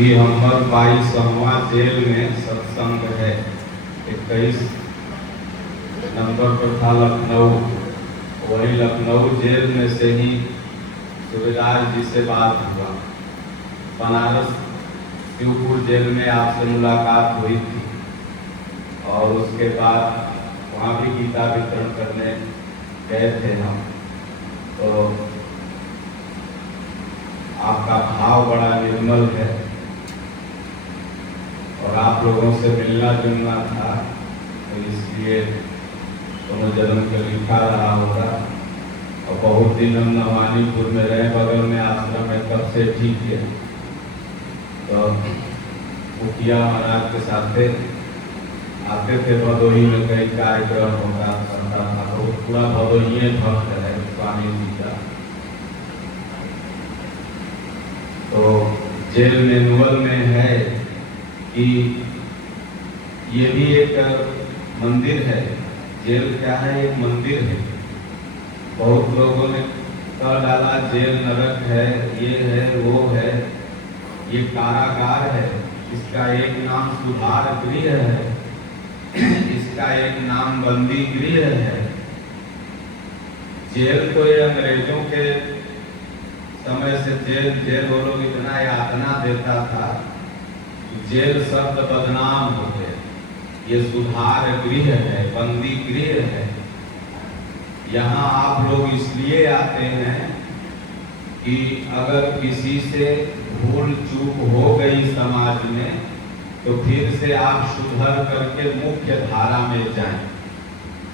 कि हमर 22वां जेल में सत्संग है। 21 नंबर पर था लखनऊ, वही लखनऊ जेल में से ही सूर्यराज जी से बात हुआ। बनारस शिवपुर जेल में आपसे मुलाकात हुई थी और उसके बाद वहाँ भी गीता वितरण करने गए थे हम। तो आपका भाव बड़ा निर्मल है और आप लोगों से मिलना जुलना था, तो इसलिए दोनों जन्म के लिखा रहा होगा। और बहुत दिन हम नवानीपुर में रहे, बगल में आश्रम है, तब से ठीक है। तो मुखिया महाराज के साथ आते थे, भदोही में कई कार्यक्रम होता करता था, तो पूरा भदोही भक्त है स्वामी जी का। तो जेल मैनुअल में है कि ये भी एक मंदिर है। जेल क्या है? एक मंदिर है। बहुत लोगों ने कह डाला जेल नरक है, ये है वो है। ये कारागार है, इसका एक नाम सुधार गृह है, इसका एक नाम बंदी गृह है। जेल तो ये अंग्रेजों के समय से जेल वो लोग इतना यातना देता था, जेल शब्द बदनाम हो गए। ये सुधार गृह है, बंदी गृह है। यहाँ आप लोग इसलिए आते हैं कि अगर किसी से भूल चूक हो गई समाज में, तो फिर से आप सुधर करके मुख्य धारा में जाएं।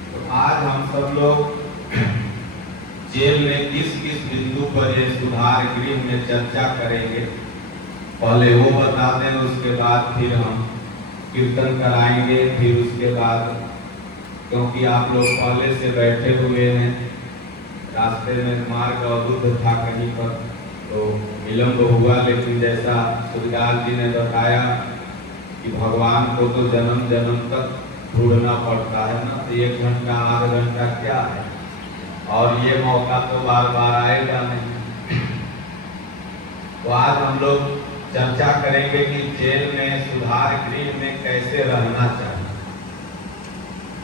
तो आज हम सब लोग जेल में किस किस बिंदु पर ये सुधार गृह में चर्चा करेंगे, पहले वो बता दें, उसके बाद फिर हम कीर्तन कराएंगे। फिर उसके बाद, क्योंकि आप लोग पहले से बैठे हुए हैं, रास्ते में मार्ग अवरुद्ध था कहीं पर, तो विलम्ब हुआ। लेकिन जैसा सूर्यदास जी ने बताया कि भगवान को तो जन्म जन्म तक ढूंढना पड़ता है ना, तो 1 घंटा आधा घंटा क्या है, और ये मौका तो बार बार आएगा नहीं। तो आज हम लोग चर्चा करेंगे कि जेल में सुधार गृह में कैसे रहना चाहिए।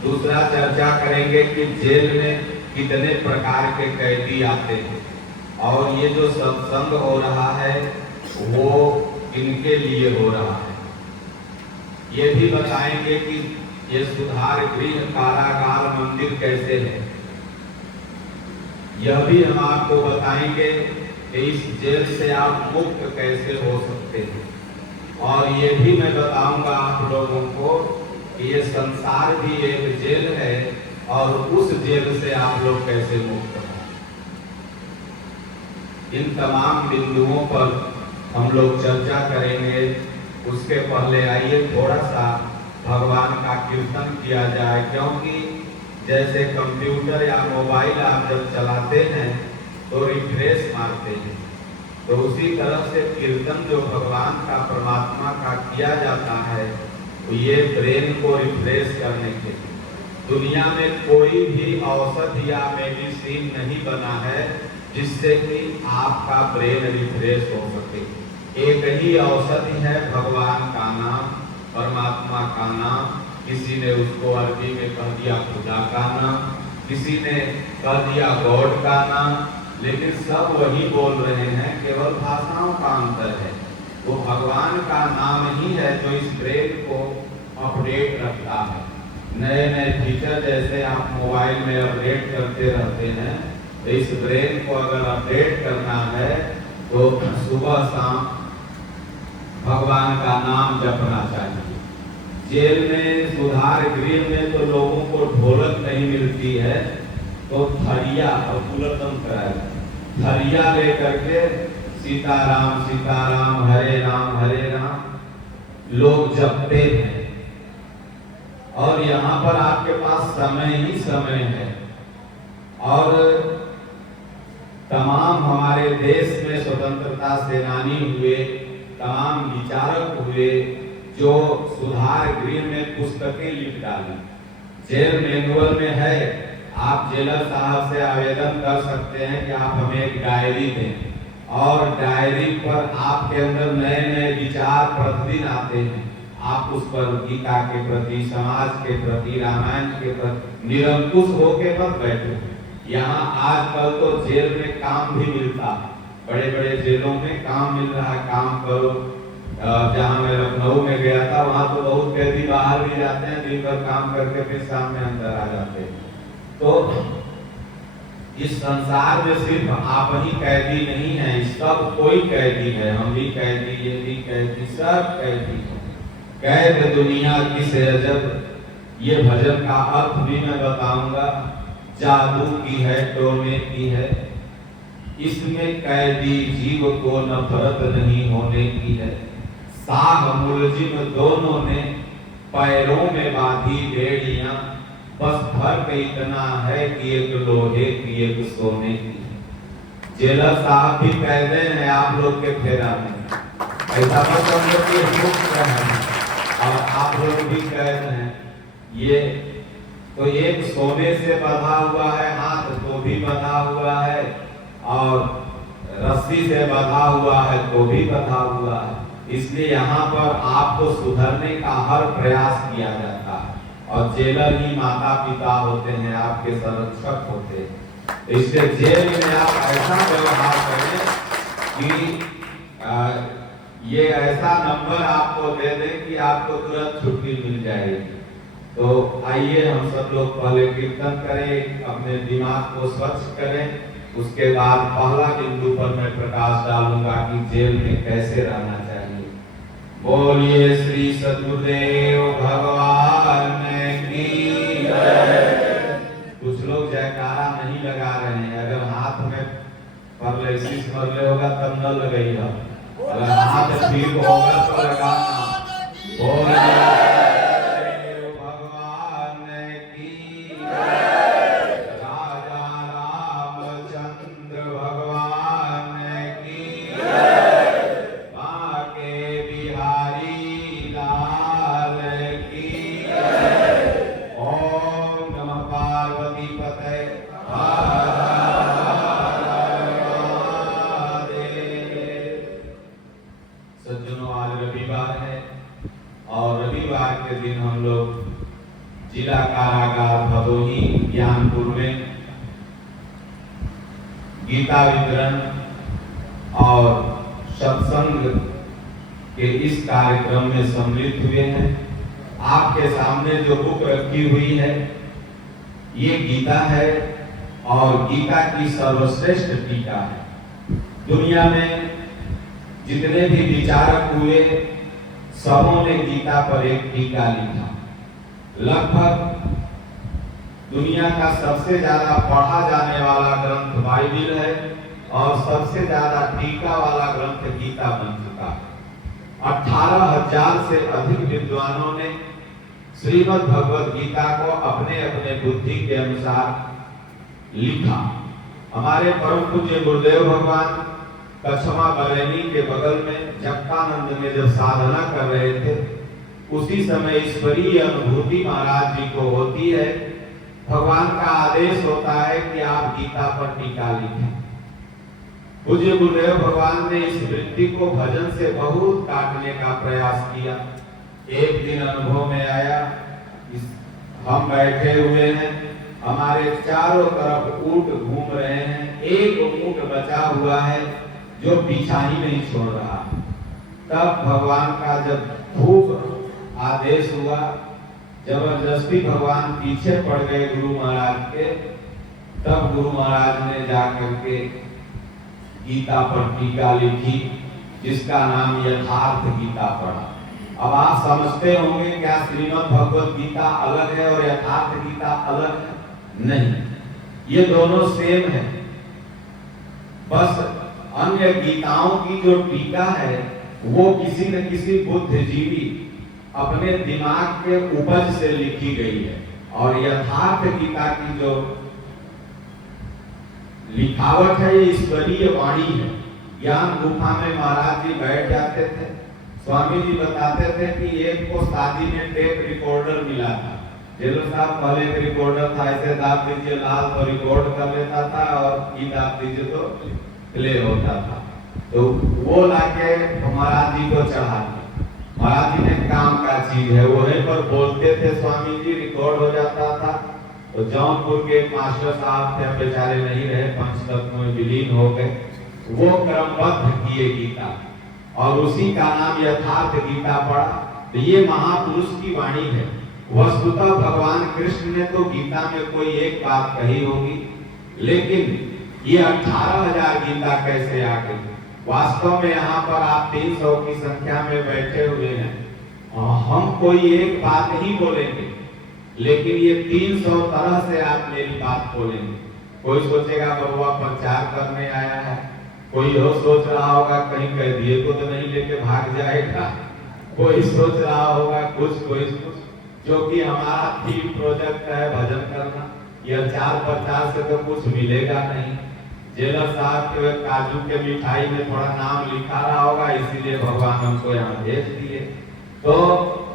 दूसरा चर्चा करेंगे कि जेल में कितने प्रकार के कैदी आते हैं और ये जो सत्संग हो रहा है वो किनके लिए हो रहा है। ये भी बताएंगे कि ये सुधार गृह कारागार मंदिर कैसे है। यह भी हम आपको बताएंगे कि इस जेल से आप मुक्त कैसे हो सकते हैं। और ये भी मैं बताऊंगा आप लोगों को कि ये संसार भी एक जेल है और उस जेल से आप लोग कैसे मुक्त हैं। इन तमाम बिंदुओं पर हम लोग चर्चा करेंगे। उसके पहले आइए थोड़ा सा भगवान का कीर्तन किया जाए, क्योंकि जैसे कंप्यूटर या मोबाइल आप जब चलाते हैं तो रिफ्रेश मारते हैं, तो उसी तरह से कीर्तन जो भगवान का परमात्मा का किया जाता है, तो ये ब्रेन को रिफ्रेश करने के लिए। दुनिया में कोई भी औषधि या मेडिसिन नहीं बना है जिससे कि आपका ब्रेन रिफ्रेश हो सके। एक ही औषधि है, भगवान का नाम, परमात्मा का नाम। किसी ने उसको अरबी में कह दिया खुदा का नाम, किसी ने कह दिया गॉड का नाम, लेकिन सब वही बोल रहे हैं, केवल भाषाओं का अंतर है। वो भगवान का नाम ही है जो इस ब्रेन को अपडेट रखता है। नए नए फीचर जैसे आप मोबाइल में अपडेट करते रहते हैं, तो इस ब्रेन को अगर अपडेट करना है तो सुबह शाम भगवान का नाम जपना चाहिए। जेल में सुधार गृह में तो लोगों को ढोलक नहीं मिलती है, तो थरिया और पुलतम कराया, थरिया लेकर के सीताराम सीताराम हरे राम लोग जपते हैं। और यहाँ पर आपके पास समय ही समय है। और तमाम हमारे देश में स्वतंत्रता सेनानी हुए, तमाम विचारक हुए जो सुधार गृह में पुस्तकें लिख डाली। जेल मैनुअल में है, आप जेलर साहब से आवेदन कर सकते हैं कि आप हमें एक डायरी दें और डायरी पर आपके अंदर नए नए विचार प्रतिदिन आते हैं। आप उस पर गीता के प्रति, समाज के प्रति, रामायण के प्रति निरंकुश होके मत बैठो। यहाँ आजकल तो जेल में काम भी मिलता है, बड़े बड़े जेलों में काम मिल रहा है, काम करो। जहाँ मैं लखनऊ में गया था वहाँ तो बहुत कैदी बाहर भी जाते हैं, दिन भर काम करके फिर शाम में अंदर आ जाते हैं। तो इस संसार में सिर्फ आप ही कैदी नहीं है, सब कोई कैदी है। हम भी कैदी, ये भी कैदी, सब कैदी है। कैद दुनिया किस अजब, ये भजन का अर्थ भी मैं बताऊंगा। जादू की है, टोने की है, इसमें कैदी जीव को नफरत नहीं होने की है। साग मुलजिम दोनों ने पैरों में बांधी बेड़ियां, बस फर्क इतना है कि एक लोहे की एक सोने की। जेलर साहब भी कैदे हैं आप लोग के फेरा में, ऐसा मत समझो कि मुक्त हैं और आप लोग भी कैद हैं। ये तो एक सोने से बंधा हुआ है हाथ, तो भी बंधा हुआ है, और रस्सी से बंधा हुआ है तो भी बंधा हुआ है। इसलिए यहाँ पर आपको सुधरने का हर प्रयास किया जाता है, और जेलर ही माता पिता होते हैं, आपके संरक्षक होते हैं। इसलिए जेल में आप ऐसा व्यवहार करें कि ये ऐसा नंबर आपको दे दे कि आपको तुरंत छुट्टी मिल जाएगी। तो आइए हम सब लोग पहले कीर्तन करें, अपने दिमाग को स्वच्छ करें। उसके बाद पहला बिंदु पर मैं प्रकाश डालूंगा कि जेल में कैसे रहना चाहिए। बोलिए श्री सतगुरुदेव भगवान की जय। कुछ लोग जयकारा नहीं लगा रहे हैं। अगर हाथ में पैरालिसिस मरले होगा तब न लगेगा, अगर हाथ ठीक होगा तो लगाना। बोलिए जिला कारागार भदोही ज्ञानपुर में गीता वितरण और सत्संग के इस कार्यक्रम में सम्मिलित हुए हैं। आपके सामने जो बुक रखी हुई है ये गीता है, और गीता की सर्वश्रेष्ठ टीका है। दुनिया में जितने भी विचारक हुए सबों ने गीता पर एक टीका लिखा। लगभग दुनिया का सबसे ज्यादा पढ़ा जाने वाला ग्रंथ बाइबिल है, और सबसे ज्यादा टीका वाला ग्रंथ गीता बन चुका है। 18,000 से अधिक विद्वानों ने श्रीमद् भगवद गीता को अपने अपने बुद्धि के अनुसार लिखा। हमारे परम पूज्य गुरुदेव भगवान कछमा बरेली के बगल में जपकानंद में जब साधना कर रहे थे, उसी समय ईश्वरीय अनुभूति महाराज जी को होती है। भगवान का आदेश होता है कि आप गीता पर टीका लिखें। पूज्य गुरुदेव भगवान ने इस वृत्ति को भजन से बहुत काटने का प्रयास किया। एक दिन अनुभव में आया, हम बैठे हुए हैं, हमारे चारों तरफ ऊंट घूम रहे हैं, एक ऊंट बचा हुआ है जो पीछा ही नहीं छोड़ रहा। तब भगवान का जब खूब आदेश हुआ, जबरदस्ती भगवान पीछे पड़ गए गुरु महाराज के, तब गुरु महाराज ने जाकर के गीता पर टीका लिखी, जिसका नाम यथार्थ गीता पड़ा। अब आप समझते होंगे क्या श्रीमद् भगवद गीता अलग है और यथार्थ गीता अलग है? नहीं, ये दोनों सेम है। बस अन्य गीताओं की जो टीका है वो किसी न किसी बुद्धिजीवी अपने दिमाग के उपज से लिखी गई है, और यथार्थ गीता की जो लिखावट है ये ईश्वरीय वाणी है। ज्ञान गुफा में महाराज जी बैठ जाते थे, स्वामी जी बताते थे कि एक को शादी में टेप रिकॉर्डर मिला था। जेलर साहब पहले एक रिकॉर्डर था, ऐसे दाब दीजिए लाल तो रिकॉर्ड कर लेता था, और ई दाब दीजिए तो प्ले होता था। तो वो लाके महाराज जी को चढ़ा दिया। महाराज जी ने काम का चीज है वहीं पर बोलते थे स्वामी जी, रिकॉर्ड हो जाता था। तो जौनपुर के मास्टर साहब थे, बेचारे नहीं रहे, पंचतत्व में विलीन हो गए। वो क्रमबद्ध किए गीता और उसी का नाम यथार्थ गीता पड़ा। तो ये महापुरुष की वाणी है। वस्तुतः भगवान कृष्ण ने तो गीता में कोई एक बात कही होगी, लेकिन ये 18,000 गीता कैसे आ गई? वास्तव में यहाँ पर आप 300 की संख्या में बैठे हुए हैं, हम कोई एक बात नहीं बोलेंगे, लेकिन ये 300 तरह से आप मेरी बात बोलेंगे। कोई सोचेगा बउआ प्रचार करने आया है, कोई हो सोच रहा होगा कहीं कैदिए को तो नहीं लेके भाग जाएगा, कोई सोच रहा होगा कुछ कोई कुछ, जो कि हमारा थीम प्रोजेक्ट है भजन करना। यह 4-50 से तो कुछ मिलेगा नहीं। जेलर साहब के काजू के मिठाई में थोड़ा नाम लिखा रहा होगा, इसीलिए भगवान हमको यहाँ भेज दिए। तो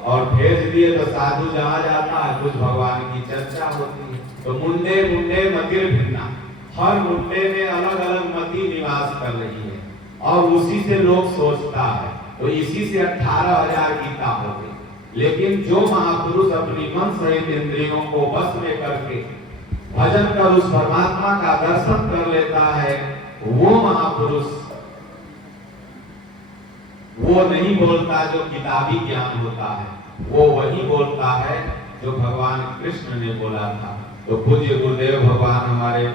और भेज दिए तो साधु जहाँ जाता है कुछ भगवान की चर्चा होती है। तो मुंडे मुंडे मतिर भिन्ना, हर मुंडे में अलग अलग मति निवास कर रही है और उसी से लोग सोचता है। तो इसी से 18,000 गीता हो गई। लेकिन जो महापुरुष अपनी मन सहित इंद्रियों को वश में करके भजन कर उस परमात्मा का दर्शन कर लेता है, वो महापुरुष वो नहीं बोलता जो किताबी ज्ञान होता है, वो वही बोलता है जो भगवान कृष्ण ने बोला था। तो पूज्य गुरुदेव भगवान हमारे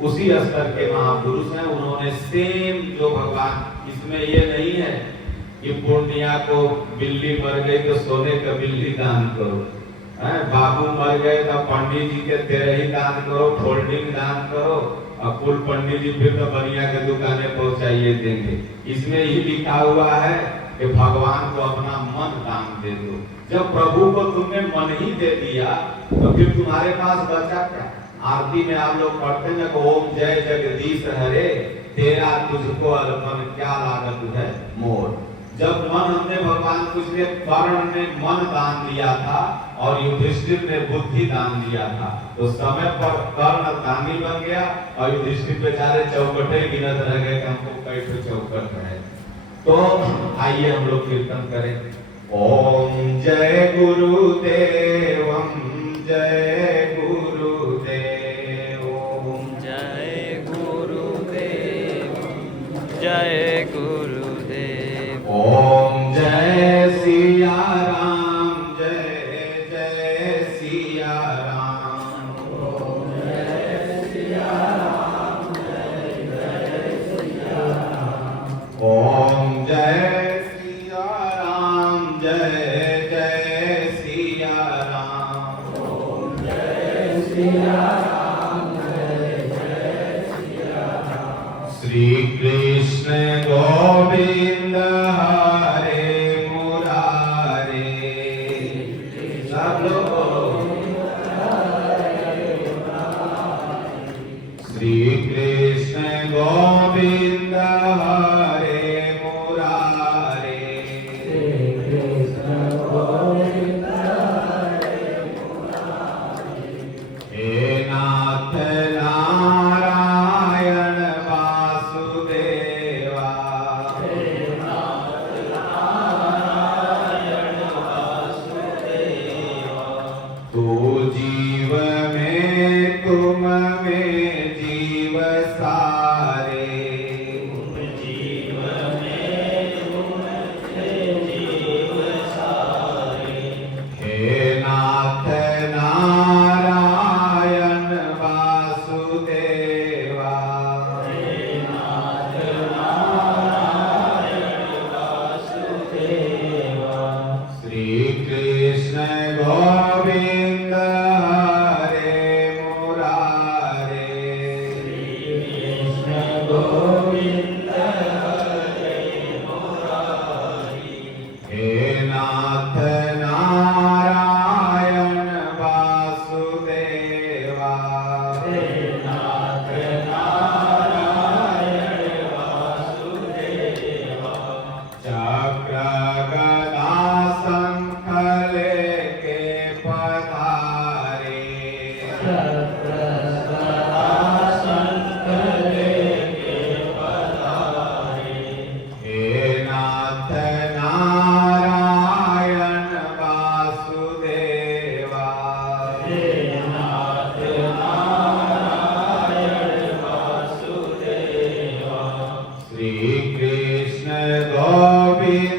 उसी स्तर के महापुरुष हैं। उन्होंने सेम जो भगवान, इसमें ये नहीं है कि पूर्णिया को बिल्ली मर गई तो सोने का बिल्ली दान करो, बाबू मर गए तो पंडित जी के तेरही दान करो, फोल्डिंग दान करो, और कुल पंडित जी फिर तो बनिया के दुकाने पहुंचाइए देंगे। इसमें ही लिखा हुआ है कि भगवान को अपना मन दान दे दो। जब प्रभु को तुमने मन ही दे दिया तो फिर तुम्हारे पास बचा क्या? आरती में आप लोग पढ़ते हैं कि ओम जय जगदीश हरे, तेरा तुझको अर्पण क्या लागत है मोर। जब मन हमने भगवान को, इसलिए कर्ण ने मन दान दिया था और युधिष्ठिर ने बुद्धि दान दिया था। तो समय पर कर्ण दानी बन गया और युधिष्ठिर बेचारे चौकटे गिनत रह गए कि हमको कैसे चौकट है। तो आइए हम लोग कीर्तन करें। ओम जय गुरुदेव, जय गुरुदेव, ओम जय गुरुदेव, जय गुरुदेव। ओम जय सिया राम, जय जय सिया राम, ओम जय सिया राम, जय जय सिया राम, ओम जय सिया राम, जय जय सिया राम, ओम जय सिया राम, जय जय सिया राम। श्री कृष्ण गोविंद हरे मुरारे, सब लोग श्री कृष्ण गोविंद हरे मुरारे, हे नाथ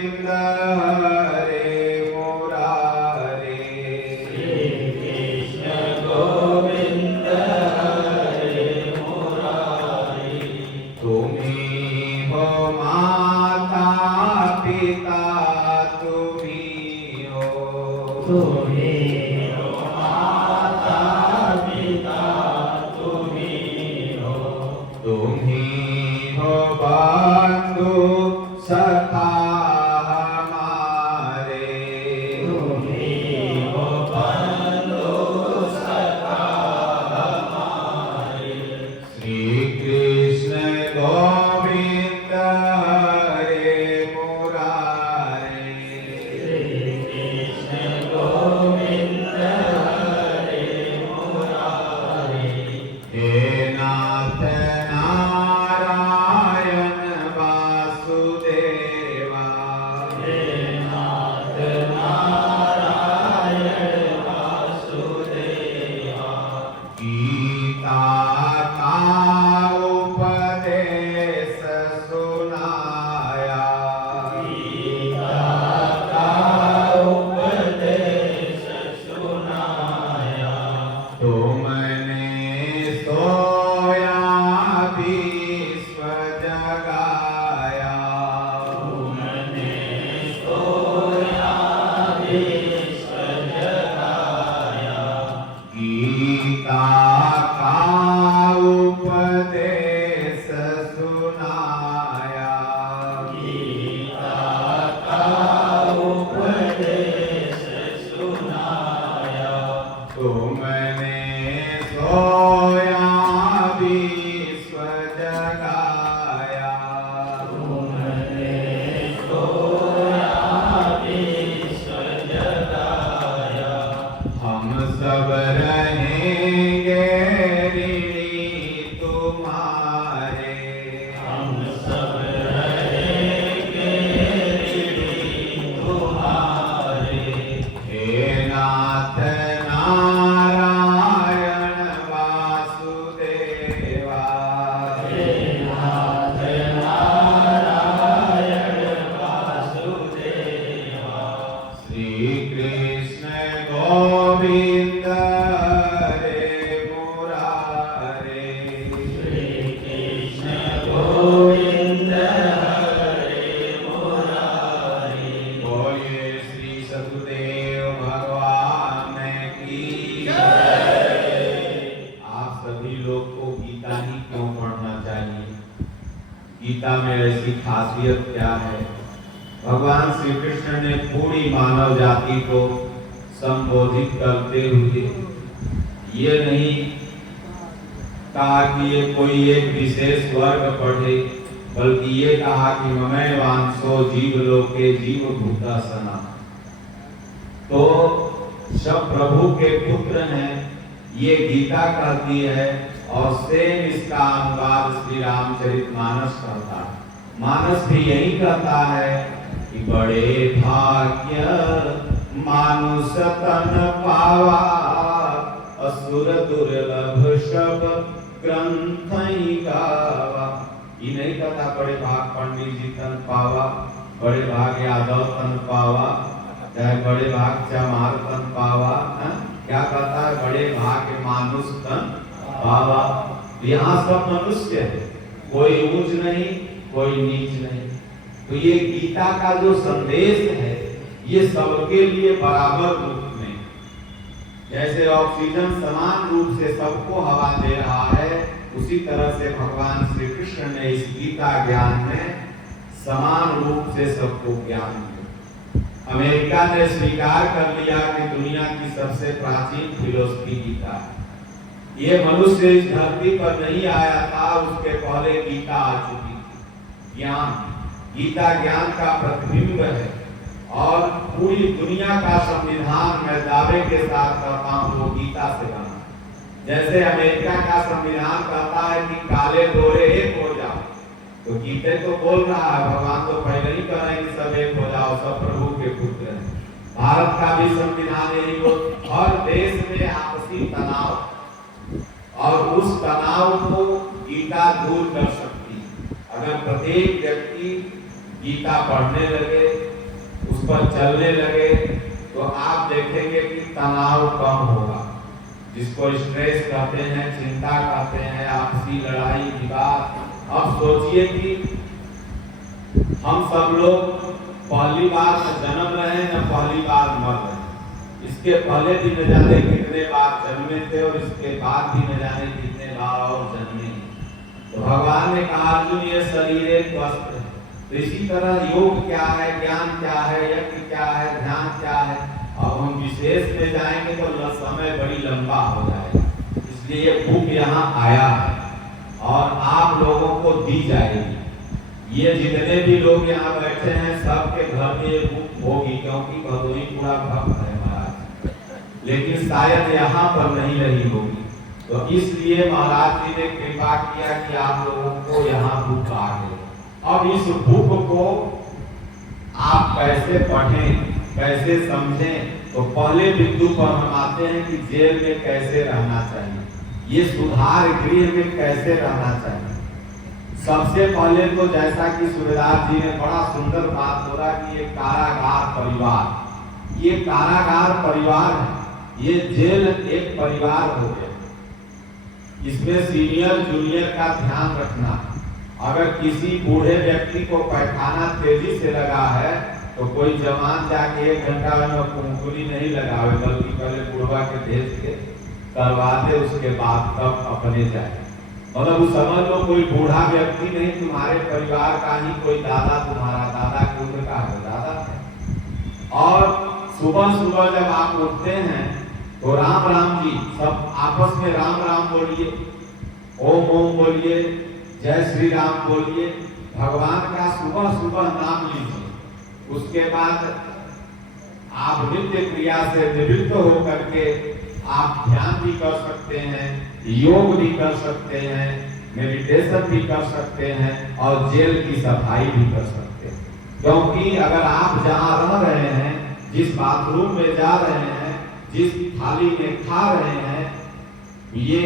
हरे मुरारे। श्री कृष्ण गोविंद हरे मुरारी। तुम्ही हो माता पिता तुम्ही हो, तुम्ही हो माता पिता तुम्ही हो, तुम्ही हो बंधु सखा हमारे, तुम्ही हो बंधु सखा हमारे। श्री कृष्ण गोविंद हरे मुरारे। श्री कृष्ण गोविंद हरे मुरारी। हे नाथ नारायण वासुदेवा, हे नाथ नारायण वासुदेवा। गीता का उपदेश सुनाया, गीता का उपदेश सुनाया। तुमने सोया विश्व जगाया, तुमने सोया विश्व जगाया। गीता का उपदेश सुनाया, गीता का उपदेश सुनाया। तुमने सोया विश्व जगाया, तुमने सोया विश्व जगाया। हम सब रहेंगे ऋणी तुम्हारे, हम सब रहेंगे ऋणी तुम्हारे। हे नाथ नारायण वासुदेवा, हे नाथ नारायण वासुदेवा। श्री कृष्ण गोविंद हरे मुरारे। श्री कृष्ण गोविंद हरे मुरारी। बोलिए श्री सतगुरुदेव भगवान की आप सभी लोग को गीता ही क्यों पढ़ना चाहिए? गीता में ऐसी खासियत क्या है? भगवान श्री कृष्ण ने पूरी मानव जाति को संबोधित करते हुए ये नहीं कहा कि ये कोई एक विशेष वर्ग पढ़े, बल्कि ये कहा कि ममैव वांसो जीव लोके जीव भूता सना। तो सब प्रभु के पुत्र हैं, ये गीता कहती है और सेम इसका अनुवाद श्री रामचरितमानस करता है। मानस भी यही कहता है कि बड़े भाग्य मानुष तन पावा, असुर दुर्लभ सब ग्रंथ ही गावा। ये नहीं कहता बड़े भाग पंडित जी तन पावा, बड़े भाग यादव तन पावा, चाहे बड़े भाग चमार तन पावा, क्या कहता है? बड़े भाग मानुष तन पावा। यहाँ सब मनुष्य है, कोई ऊंच नहीं कोई नीच नहीं। तो ये गीता का जो संदेश है ये सबके लिए बराबर रूप में, जैसे ऑक्सीजन समान रूप से सबको हवा दे रहा है, उसी तरह से भगवान श्री कृष्ण ने इस गीता ज्ञान में समान रूप से सबको ज्ञान दिया। अमेरिका ने स्वीकार कर लिया कि दुनिया की सबसे प्राचीन फिलोसफी गीता है। ये मनुष्य इस धरती पर नहीं आया था, उसके पहले गीता आ चुकी थी। ज्ञान, गीता ज्ञान का प्रतिबिंब है और पूरी दुनिया का संविधान मैं दावे के साथ कहता हूँ वो गीता से बना। जैसे अमेरिका का संविधान कहता है कि काले गोरे एक हो जाओ, तो गीता तो बोल रहा है, भगवान तो पहले ही कह रहे हैं कि सब एक हो जाओ, सब प्रभु के पुत्र हैं। भारत का भी संविधान यही बोल, हर देश में आपसी तनाव और उस तनाव को गीता दूर कर सकती है। अगर प्रत्येक व्यक्ति गीता पढ़ने लगे, पर चलने लगे तो आप देखेंगे कि तनाव कम होगा। जिसको स्ट्रेस कहते हैं, चिंता कहते हैं, आपसी लड़ाई विवाद। अब सोचिए कि हम सब लोग पहली बार जन्म रहे हैं न पहली बार मर रहे हैं। इसके पहले भी न जाने कितने बार जन्मे थे और इसके बाद भी न जाने कितने बार और जन्मे। तो भगवान ने कहा अर्जुन ये शरीर एक वस्त्र है। तो इसी तरह योग क्या है, ज्ञान क्या है, यज्ञ क्या है, ध्यान क्या है, अब हम विशेष में जाएंगे तो समय बड़ी लंबा हो जाएगा। इसलिए ये बुक यहाँ आया है और आप लोगों को दी जाएगी। ये जितने भी लोग यहाँ बैठे हैं सबके घर में ये बुक होगी, क्योंकि भदोही पूरा भक्त है महाराज, लेकिन शायद यहाँ पर नहीं रही होगी। तो इसलिए महाराज जी ने कृपा किया कि आप लोगों को यहाँ बुक आ गई। अब इस बुक को आप कैसे पढ़ें, कैसे समझें, तो पहले बिंदु पर हम आते हैं कि जेल में कैसे रहना चाहिए, ये सुधार गृह में कैसे रहना चाहिए। सबसे पहले तो जैसा कि सूर्यदास जी ने बड़ा सुंदर बात बोला कि ये कारागार परिवार, ये कारागार परिवार है, ये जेल एक परिवार हो गया। इसमें सीनियर जूनियर का ध्यान रखना। अगर किसी बूढ़े व्यक्ति को पैखाना तेजी से लगा है तो कोई जवान जाके 1 घंटा में कुंकुली नहीं लगावे, बल्कि पहले बुढ़वा के भेज के करवा दे, उसके बाद तब अपने जाए। मतलब समझ लो कोई बूढ़ा व्यक्ति नहीं, तुम्हारे परिवार का ही कोई दादा, तुम्हारा दादा की उम्र का है, दादा है। और सुबह सुबह जब आप उठते हैं तो राम राम जी सब आपस में राम राम बोलिए, ओम ओम बोलिए, जय श्री राम बोलिए, भगवान का सुबह सुबह नाम लीजिए। उसके बाद आप नित्य क्रिया से निवृत्त होकर के आप ध्यान भी कर सकते हैं, योग भी कर सकते हैं, मेडिटेशन भी कर सकते हैं और जेल की सफाई भी कर सकते हैं। क्योंकि अगर आप जहाँ रह रहे हैं, जिस बाथरूम में जा रहे हैं, जिस थाली में खा रहे हैं, ये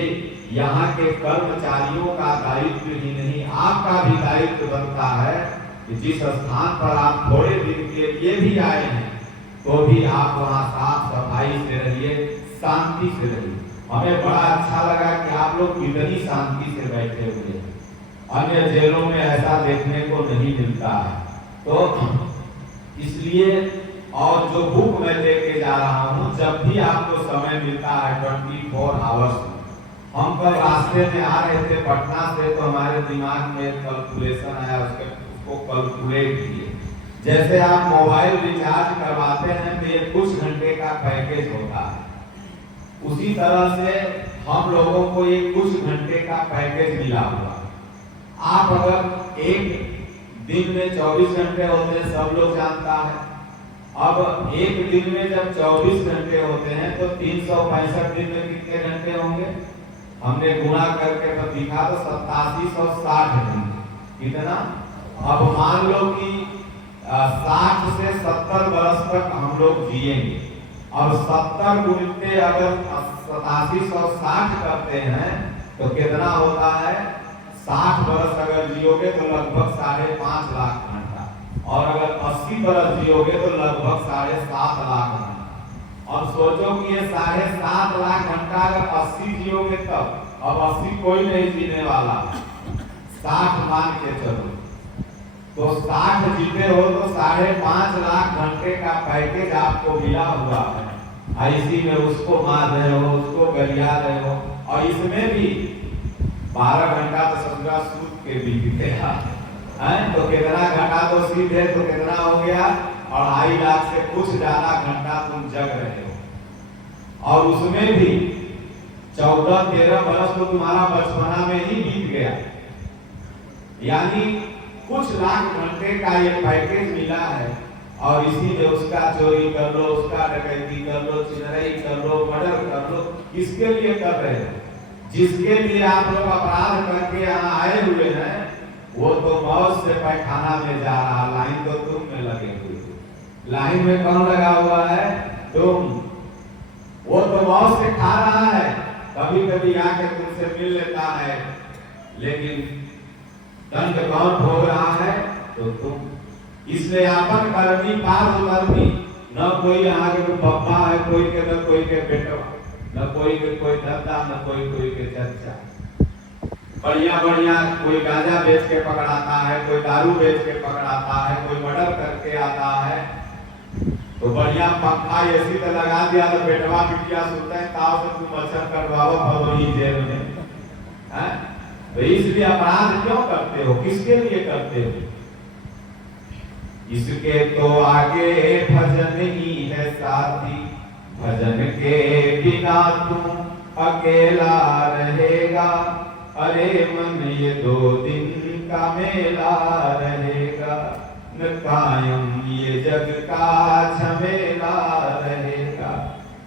यहाँ के कर्मचारियों का दायित्व ही नहीं, आपका भी दायित्व बनता है कि जिस स्थान पर आप थोड़े दिन के लिए भी आए हैं तो भी आप वहाँ साफ सफाई से रहिए, शांति से रहिए। हमें बड़ा अच्छा लगा कि आप लोग कितनी शांति से बैठे हुए हैं। अन्य जेलों में ऐसा देखने को नहीं मिलता है। तो इसलिए और जो बुक मैं लेके जा रहा हूँ, जब भी आपको समय मिलता है 24 आवर्स, हम कल रास्ते में आ रहे थे पटना से, तो हमारे दिमाग में कैलकुलेशन आया, उसको कैलकुलेट किए। जैसे आप मोबाइल रिचार्ज करवाते हैं तो ये कुछ घंटे का पैकेज होता है, उसी तरह से हम लोगों को ये कुछ घंटे का पैकेज मिला हुआ। आप अगर एक दिन में 24 घंटे होते हैं, सब लोग जानता है। अब एक दिन में जब 24 घंटे होते हैं तो 365 दिन में कितने घंटे होंगे? हमने गुणा करके तो दिखा तो 8760 घंटे। कितना? अब मान लो कि 60 से 70 वर्ष तक हम लोग जिएंगे। अब 70 गुणित अगर 8760 करते हैं तो कितना होता है? 60 वर्ष अगर जियोगे तो लगभग 5.5 लाख घंटा, और अगर 80 वर्ष जियोगे तो लगभग 7.5 लाख घंटा। और सोचो कि ये 7.5 लाख घंटा अगर 80 जियोगे तब, अब 80 कोई नहीं जीने वाला, 60 मान के चलो, तो 60 जीते हो तो 5.5 लाख घंटे का पैकेज आपको मिला हुआ है। इसी में उसको मार रहे हो, उसको गरिया रहे हो, और इसमें भी 12 घंटा तो समझा सूद के बीत गया है। तो कितना घंटा तो सीधे तो कितना हो गया? 2.5 लाख से कुछ ज्यादा घंटा तुम जग रहे हो। और उसमें भी 14-13 वर्ष तो तुम्हारा बचपना में ही बीत गया। यानी कुछ लाख घंटे का ये पैकेज मिला है, और इसी में उसका चोरी कर लो, उसका डकैती कर लो, चिन्हई कर लो, मर्डर कर लो। किसके लिए कर रहे हो? जिसके लिए आप लोग अपराध करके यहाँ आए हुए हैं, वो तो मौत से पैखाना में जा रहा, लाइन तो तुम में लगे हुए। लाइन में कौन लगा हुआ है? तुम। वो तो मौत से खा रहा है, कभी कभी आके तुमसे मिल लेता है, लेकिन दंड कौन भोग रहा है? तो तुम। इसलिए अपन करनी पार करनी, न कोई यहाँ के पप्पा है, कोई के न कोई के बेटा, न कोई के कोई धंधा, न कोई के चर्चा। बढ़िया बढ़िया कोई गांजा बेच के पकड़ाता है, कोई दारू बेच के पकड़ाता है, कोई मर्डर करके आता है। तो बढ़िया पंखा एसी तो लगा दिया तो बेटवा बिटिया सुनते हैं, ताव से तू मच्छर करवाओ भदोही जेल में, हैं? तो इसलिए अपराध क्यों करते हो, किसके लिए करते हो? इसके तो आगे भजन ही है साथी, भजन के बिना तू अकेला रहेगा। अरे मन ये 2 दिन का मेला रहेगा, न कायम ये जग का झमेला रहेगा।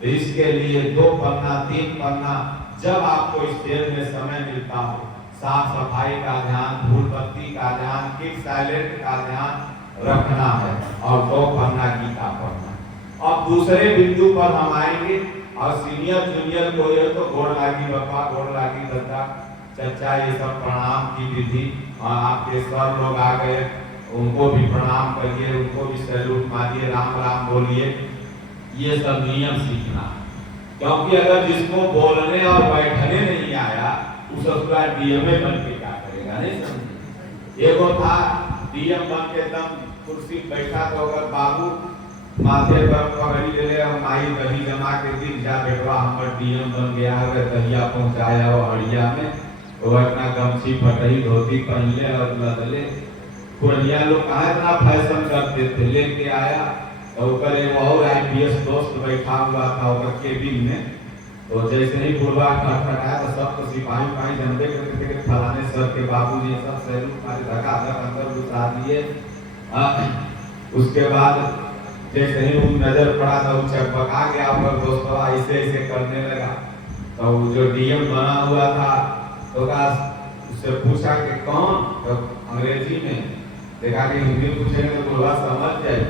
तो इसके लिए 2 पन्ना 3 पन्ना जब आपको इस देर में समय मिलता हो, साफ सफाई का ध्यान, धूल बत्ती का ध्यान, किक साइलेंट का ध्यान रखना है और 2 पन्ना गीता पढ़ना। अब दूसरे बिंदु पर हम आएंगे और सीनियर जूनियर को ये तो गोड़ लागी बप्पा, गोड़ लागी दत्ता, चचा, ये सब प्रणाम की विधि। और आपके सर लोग आ गए, उनको भी प्रणाम करिए, उनको भी सैल्यूट मारिए, राम राम बोलिए। ये सब नियम सीखना, क्योंकि अगर जिसको बोलने और बैठने नहीं आया उस उसका डीएमए बन के क्या करेगा, नहीं समझे। एगो था डीएम बन के एकदम कुर्सी बैठा तो अगर बाबू माथे पर पगड़ी ले ले और माई दही जमा के दिन जा बेटवा हमर डीएम बन गया है, दहिया पहुंचाया और हड़िया में वो अपना गमछी फटही धोती पहन ले और लदले। पुरनिया लोग कहाँ इतना फैशन करते थे, लेके आया तो ऊपर एक और आईपीएस दोस्त बैठा हुआ था उसका केबिन में। तो जैसे ही बुढ़वा खटखटाया तो सब तो सिपाही पाही जनते करते थे, फलाने सर के बाबूजी सब सैलूट मारे, धक्का धक अंदर घुसा दिए। उसके बाद जैसे ही वो नजर पड़ा तो चकपका गया और दोस्तों ऐसे ऐसे करने लगा। तो जो डीएम बना हुआ था तो उससे पूछा कि कौन, तो अंग्रेजी में देखा कि हिंदी पूछेंगे तो बुढ़वा समझ जाए।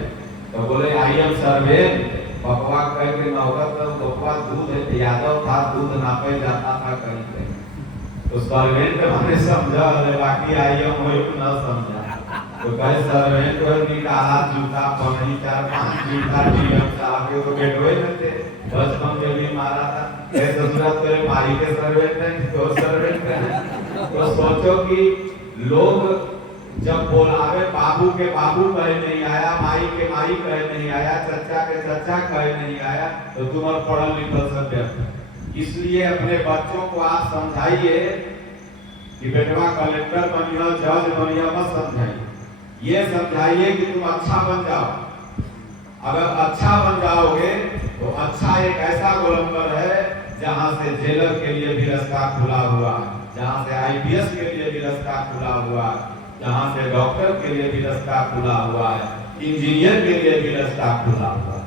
तो बोले आई एम सर्वेन। बकवा कह के नौकर तो बकवा दूध यादव था, दूध नापे जाता था कहीं कहीं। तो सर्वेंट हमने समझा, बाकी आई एम वही न समझा। तो कहे सर्वेंट को निकाला जूता पहनी 4-5 जूता डीएम साहब के तो बेटवे थे, बचपन में भी मारा था। ऐसे सूरत तेरे माई के सर्वेंट है, तो सर्वेंट है। तो सोचो कि लोग जब बोलावे बाबू के बाबू कहे नहीं आया, माई के माई कहे नहीं आया, चचा के चचा कहे नहीं आया, तो तुम और पढ़ल लिखल सब व्यर्थ। इसलिए अपने बच्चों को आप समझाइए कि बेटवा कलेक्टर बनिया, जज बनिया, मत समझाइए। ये समझाइए कि तुम अच्छा बन जाओ। अगर अच्छा बन जाओगे तो अच्छा एक ऐसा गोलंबर है जहां से जेलर के लिए भी रास्ता खुला हुआ है, जहां से आईपीएस के लिए भी रास्ता खुला हुआ है, जहां से डॉक्टर के लिए भी रास्ता खुला हुआ है, इंजीनियर के लिए भी रास्ता खुला हुआ है।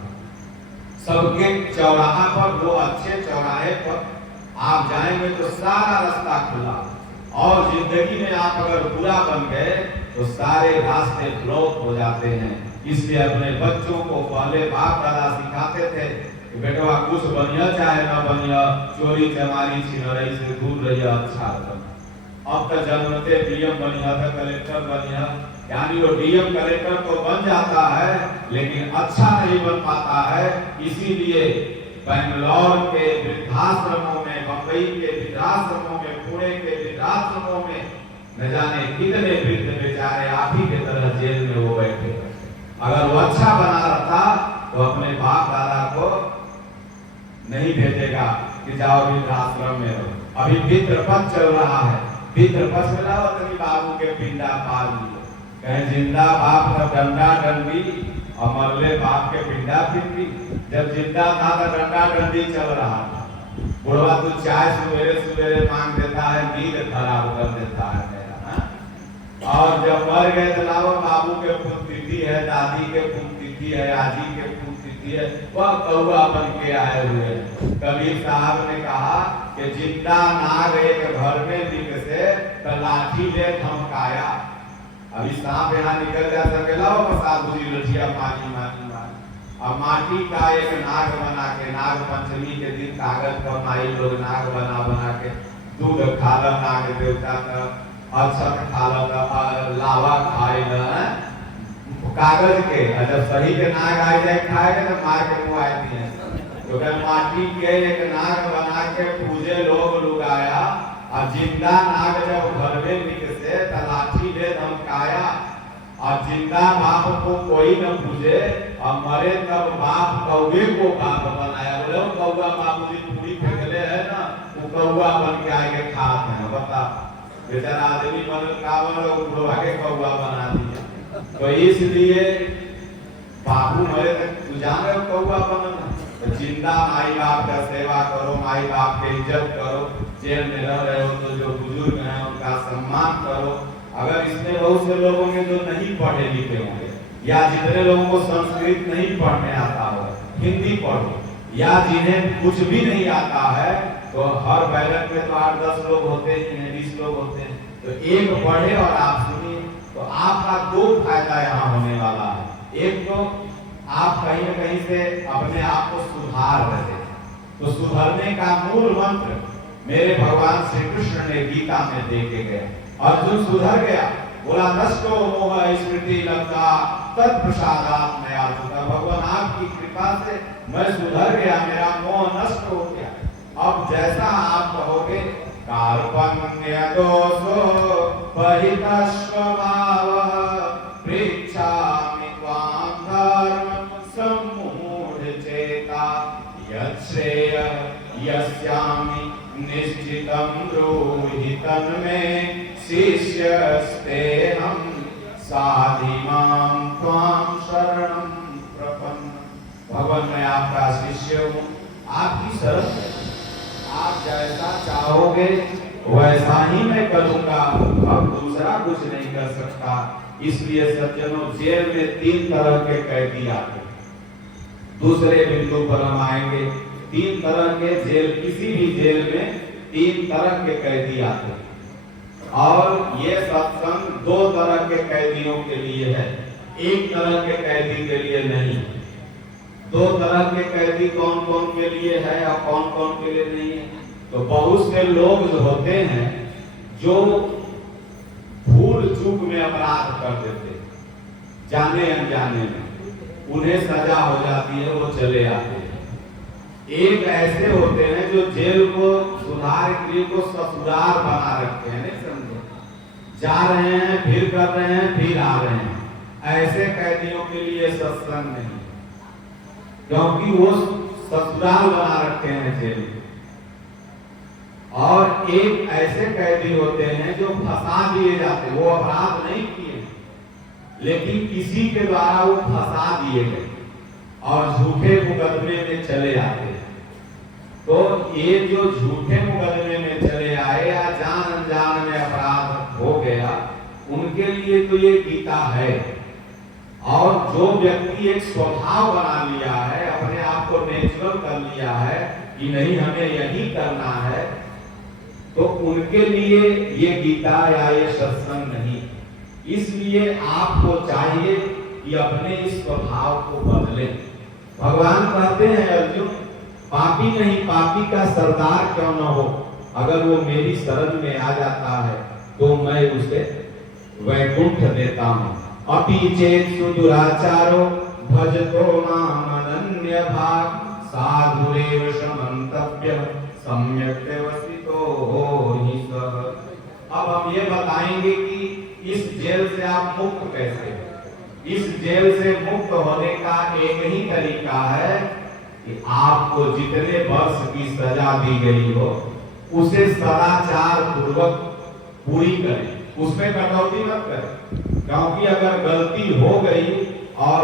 सबके चौराहा पर, वो अच्छे चौराहे पर आप जाएंगे तो सारा रास्ता खुला। और जिंदगी में आप अगर बुरा बन गए तो सारे रास्ते ब्लॉक हो जाते हैं। इसलिए अपने बच्चों को पहले बाप दादा सिखाते थे कि बेटवा कुछ बनिया चाहे ना बनिया, चोरी चमारी छिनरई से दूर रहिए, अच्छा बन। अब तो जन्मते डीएम बनिया था, कलेक्टर बनिया, यानी वो डीएम कलेक्टर तो बन जाता है लेकिन अच्छा नहीं बन पाता है। इसीलिए बेंगलोर के वृद्धाश्रमों में, बंबई के वृद्धाश्रमों में, पुणे के वृद्धाश्रमों में न जाने कितने वृद्ध बेचारे आप ही की तरह जेल में वो बैठे। अगर वो अच्छा बना रहता तो अपने बाप दादा को नहीं भेजेगा कि जाओ वृद्धाश्रम में रहो। अभी पितृपक्ष चल रहा है, पितृपक्ष में लाओ तभी बाबू के पिंडा पाल लियो, कहे जिंदा बाप का डंडा डंडी और मरले बाप के पिंडा पिंडी। जब जिंदा था तो डंडा डंडी चल रहा था। बुढ़वा तू चाय सवेरे सवेरे मांग देता है, नींद खराब कर देता है मेरा। और जब मर गए तो लाओ बाबू के पुण्यतिथि है, दादी के पुण्यतिथि है, आजी के पुण्यतिथि है, वह कौआ बन के आए हुए। कबीर साहब ने कहा कि जिंदा नाग एक घर में दिख से तो लाठी ले धमकाया। अभी सांप यहाँ निकल जा सकेला हो, साधु जी लठिया पानी मानी मानी। अब माटी का एक नाग बना के, नाग पंचमी के दिन कागज पर माई लोग नाग बना बना के दूध खाला नाग देवता का, अक्षत खाला, लावा खाए, कागज के, जब सही के नाग आ जाए खाएगा तो मार के मुँह आती है। तो क्या माटी के एक नाग बना के पूजे लोग लुगाया, और जिंदा नाग जब घर में निकसे तो लाठी ले धमकाया, और जिंदा बाप को कोई न पूजे, और मरे तब बाप कौवे को बाप बनाया। बोले कौवा बाबूजी पूरी फेंकले है ना, वो कौवा बन के आगे खाते हैं। बता बेचारा आदमी मन कावन लोग के कौवा बना दिया। तो इसलिए बाबू मरे तक तू जाने कौवा बनना। तो जिंदा माई बाप का सेवा करो, माई बाप की इज्जत करो, जेल में रह रहे हो तो जो बुजुर्ग हैं उनका सम्मान करो। अगर इसमें बहुत से लोगों में जो नहीं पढ़े लिखे होंगे, या जितने लोगों को संस्कृत नहीं पढ़ने आता हो, हिंदी पढ़ो, या जिन्हें कुछ भी नहीं आता है, तो हर बैरक में तो 8-10 लोग होते हैं, 20 लोग होते हैं, तो एक पढ़े और आप सुनिए, तो आपका 2 फायदा यहाँ होने वाला है। एक तो आप कहीं न कहीं से अपने आप को सुधार रहे। तो सुधरने का मूल मंत्र मेरे भगवान श्री कृष्ण ने गीता में दे के गए। अर्जुन सुधर गया, बोला नष्टो मोह स्मृति लब्धा तत्प्रसादात् मया धृता। भगवान आपकी कृपा से मैं सुधर गया, मेरा मोह नष्ट हो गया। अब जैसा आप कहोगे, कार्पण्य दोषो परितः स्वभावः पृच्छामि त्वां धर्म सम्मूढ़ चेता यच्छ्रेय यस्यामि निश्चितं ब्रूहि तन्मे शिष्यस्तेऽहं साधिमां त्वां शरणं प्रपन्नः। भगवान मैं आपका शिष्य हूँ, आपकी शरण है, आप जैसा चाहोगे वैसा ही मैं करूँगा, अब दूसरा कुछ नहीं कर सकता। इसलिए सज्जनों, जेल में 3 तरह के कैदी आते हैं। दूसरे बिंदु पर हम आएंगे। 3 तरह के जेल, किसी भी जेल में 3 तरह के कैदी आते हैं, और ये सत्संग 2 तरह के कैदियों के लिए है, 1 तरह के कैदी के लिए नहीं। 2 तरह के कैदी कौन कौन के लिए है और कौन कौन के लिए नहीं है? तो बहुत से लोग जो होते हैं जो भूल चूक में अपराध कर देते हैं, जाने अनजाने में, उन्हें सजा हो जाती है, वो चले आते हैं। एक ऐसे होते हैं जो जेल को सुधार गृह को ससुराल बना रखते हैं, नहीं समझे, जा रहे हैं फिर कर रहे हैं फिर आ रहे हैं। ऐसे कैदियों के लिए सत्संग नहीं, क्योंकि वो ससुराल बना रखते हैं जेल। और एक ऐसे कैदी होते हैं जो फंसा दिए जाते, वो अपराध नहीं किए लेकिन किसी के द्वारा वो फंसा दिए गए और झूठे मुकदमे में चले आते हैं। तो ये जो झूठे मुकदमे में चले आए या जान अनजान में अपराध हो गया, उनके लिए तो ये गीता है। और जो व्यक्ति एक स्वभाव बना लिया है, अपने आप को नेचुरल कर लिया है कि नहीं हमें यही करना है, तो उनके लिए ये गीता या ये सत्संग नहीं। इसलिए आपको चाहिए कि अपने इस स्वभाव को बदलें। भगवान कहते हैं अर्जुन, पापी नहीं पापी का सरदार क्यों न हो, अगर वो मेरी शरण में आ जाता है तो मैं उसे वैकुंठ देता हूँ। अपि चेत सुदुराचारो भजतो माम अनन्य भाग साधुरेव समन्तव्य सम्यक व्यवसितो हि सः। अब हम ये बताएंगे कि इस जेल से आप मुक्त कैसे हो। इस जेल से मुक्त होने का एक ही तरीका है कि आपको जितने वर्ष की सजा दी गई हो उसे सदाचार पूर्वक पूरी करें, उसमें कटौती मत करें। क्योंकि अगर गलती हो गई और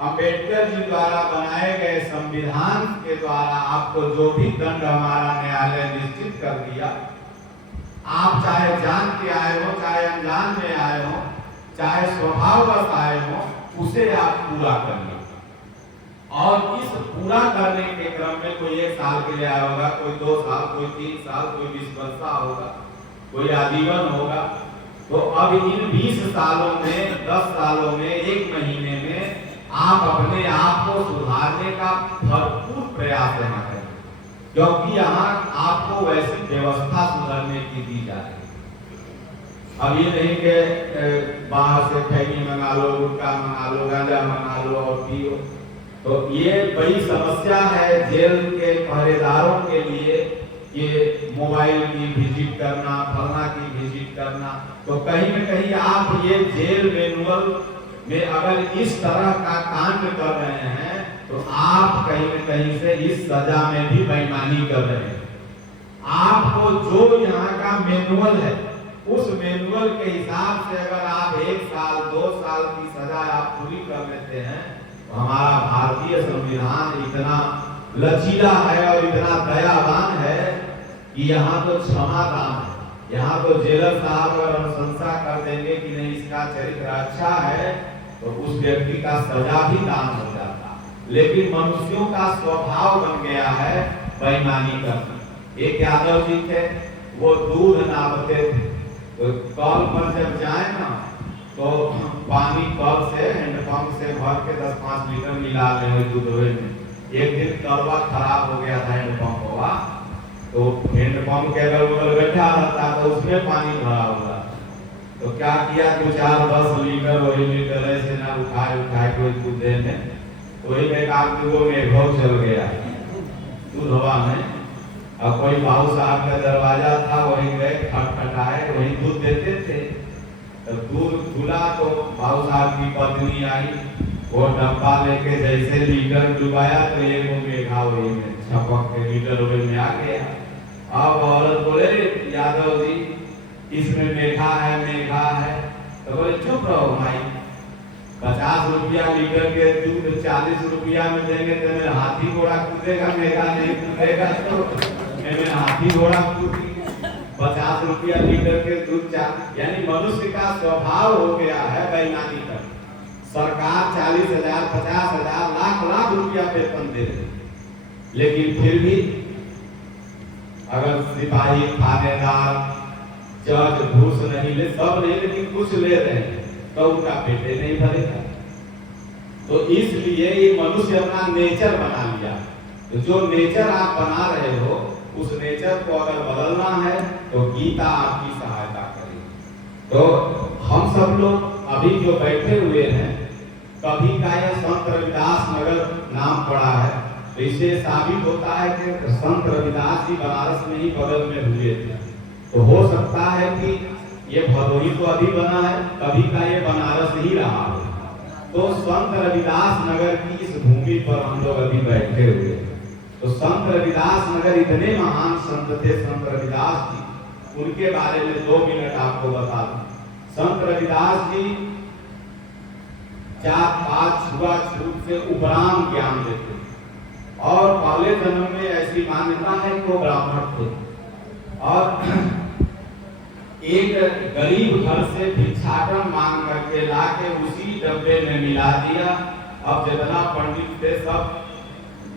अंबेडकर जी द्वारा बनाए गए संविधान के द्वारा आपको जो भी दंड हमारा न्यायालय निश्चित कर दिया, आप चाहे जान के आए हो, चाहे अनजान में आए हो, चाहे स्वभाववश आए हो, उसे आप पूरा करिए। और इस पूरा करने के क्रम में कोई 1 साल के लिए आया होगा, कोई 2 साल, कोई 3 साल, कोई 20 वर्ष होगा, कोई आजीवन होगा। तो अब इन 20 सालों में, 10 सालों में, 1 महीने में आप अपने आप को सुधारने का भरपूर प्रयास यहाँ करें, क्योंकि यहाँ आपको वैसी व्यवस्था सुधारने की दी जा रही है। अब ये नहीं कि बाहर से खैनी मंगा लो, गुटखा मंगा लो, गांजा मंगा लो और पियो। तो ये बड़ी समस्या है जेल के पहरेदारों के लिए कि मोबाइल की विजिट करना, फलना की विजिट करना। तो कहीं न कहीं आप ये जेल मैनुअल में अगर इस तरह का कांड कर रहे हैं तो आप कहीं न कहीं से इस सजा में भी बेईमानी कर रहे हैं। आपको जो यहाँ का मैनुअल है उस मैनुअल के हिसाब से अगर आप 1 साल 2 साल की सजा आप पूरी कर लेते हैं तो हमारा भारतीय संविधान इतना लचीला है और इतना दयावान है कि यहाँ तो क्षमादान है। यहाँ तो जेलर साहब अगर अनुशंसा कर देंगे कि नहीं इसका चरित्र अच्छा है तो उस व्यक्ति का सजा भी दान हो जाता। लेकिन मनुष्यों का स्वभाव बन गया है बेईमानी करना। एक यादव जी थे, वो दूध नापते थे, तो कल पर जब जाए ना तो पानी कल से हैंडपंप से भर के 10-5 लीटर मिला रहे दूध में। एक दिन कलवा खराब हो गया था हैंडपंप हुआ, तो हैंडपंप के अगल बगल बैठा रहता तो उसमें पानी भरा हुआ। तो क्या किया, 2-4-10 लीटर वही लीटर ऐसे ना उठाए कोई दूध देने, वही में वो मेघों चल गया दूध हवा में। अब कोई बाबू साहब का दरवाजा था, वही गए खटखटाए, वही दूध देते थे। तो दूध खुला तो बाबू साहब की पत्नी आई, वो डब्बा लेके जैसे लीटर डुबाया तो ये वो मेघा वही में छपक के लीटर वही में आ गया। अब औरत बोले यादव जी इसमें मेघा है। तो बोले चुप रहो भाई, 50 रुपया लीटर के दूध 40 रुपया में देंगे तो मेरा हाथी घोड़ा कूदेगा, मेघा नहीं कूदेगा तो मेरे हाथी घोड़ा कूदेगा। 50 रुपया लीटर के दूध यानी मनुष्य का स्वभाव हो गया है बेईमानी का। सरकार 40,000 50,000 लाख रुपया वेतन दे रही, लेकिन फिर भी अगर सिपाही, थानेदार, जज घूस नहीं ले, सब ले, लेकिन कुछ ले रहे हैं तो उनका पेटे नहीं भरेगा। तो इसलिए ये मनुष्य अपना नेचर बना लिया। तो जो नेचर आप बना रहे हो उस नेचर को अगर बदलना है तो गीता आपकी सहायता करेगी। तो हम सब लोग अभी जो बैठे हुए हैं, कभी का यह संत रविदास नगर नाम पड़ा है, तो इससे साबित होता है कि संत रविदास जी बनारस में ही बगल में हुए थे। तो हो सकता है कि ये भदोही तो अभी बना है, कभी का ये बनारस ही रहा है। तो संत रविदास नगर की इस भूमि पर हम लोग अभी बैठे हुए हैं। तो संत रविदास नगर इतने महान संत थे संत रविदास जी, उनके बारे में 2 मिनट आपको बता दूं। संत रविदास जी जात-पात छुआछूत से उपराम ज्ञान देते और पहले जन्म में ऐसी मान्यता है कि वो ब्राह्मण थे और एक गरीब घर से भिक्षाटन मांग करके लाके उसी डब्बे में मिला दिया। अब जितना पंडित थे सब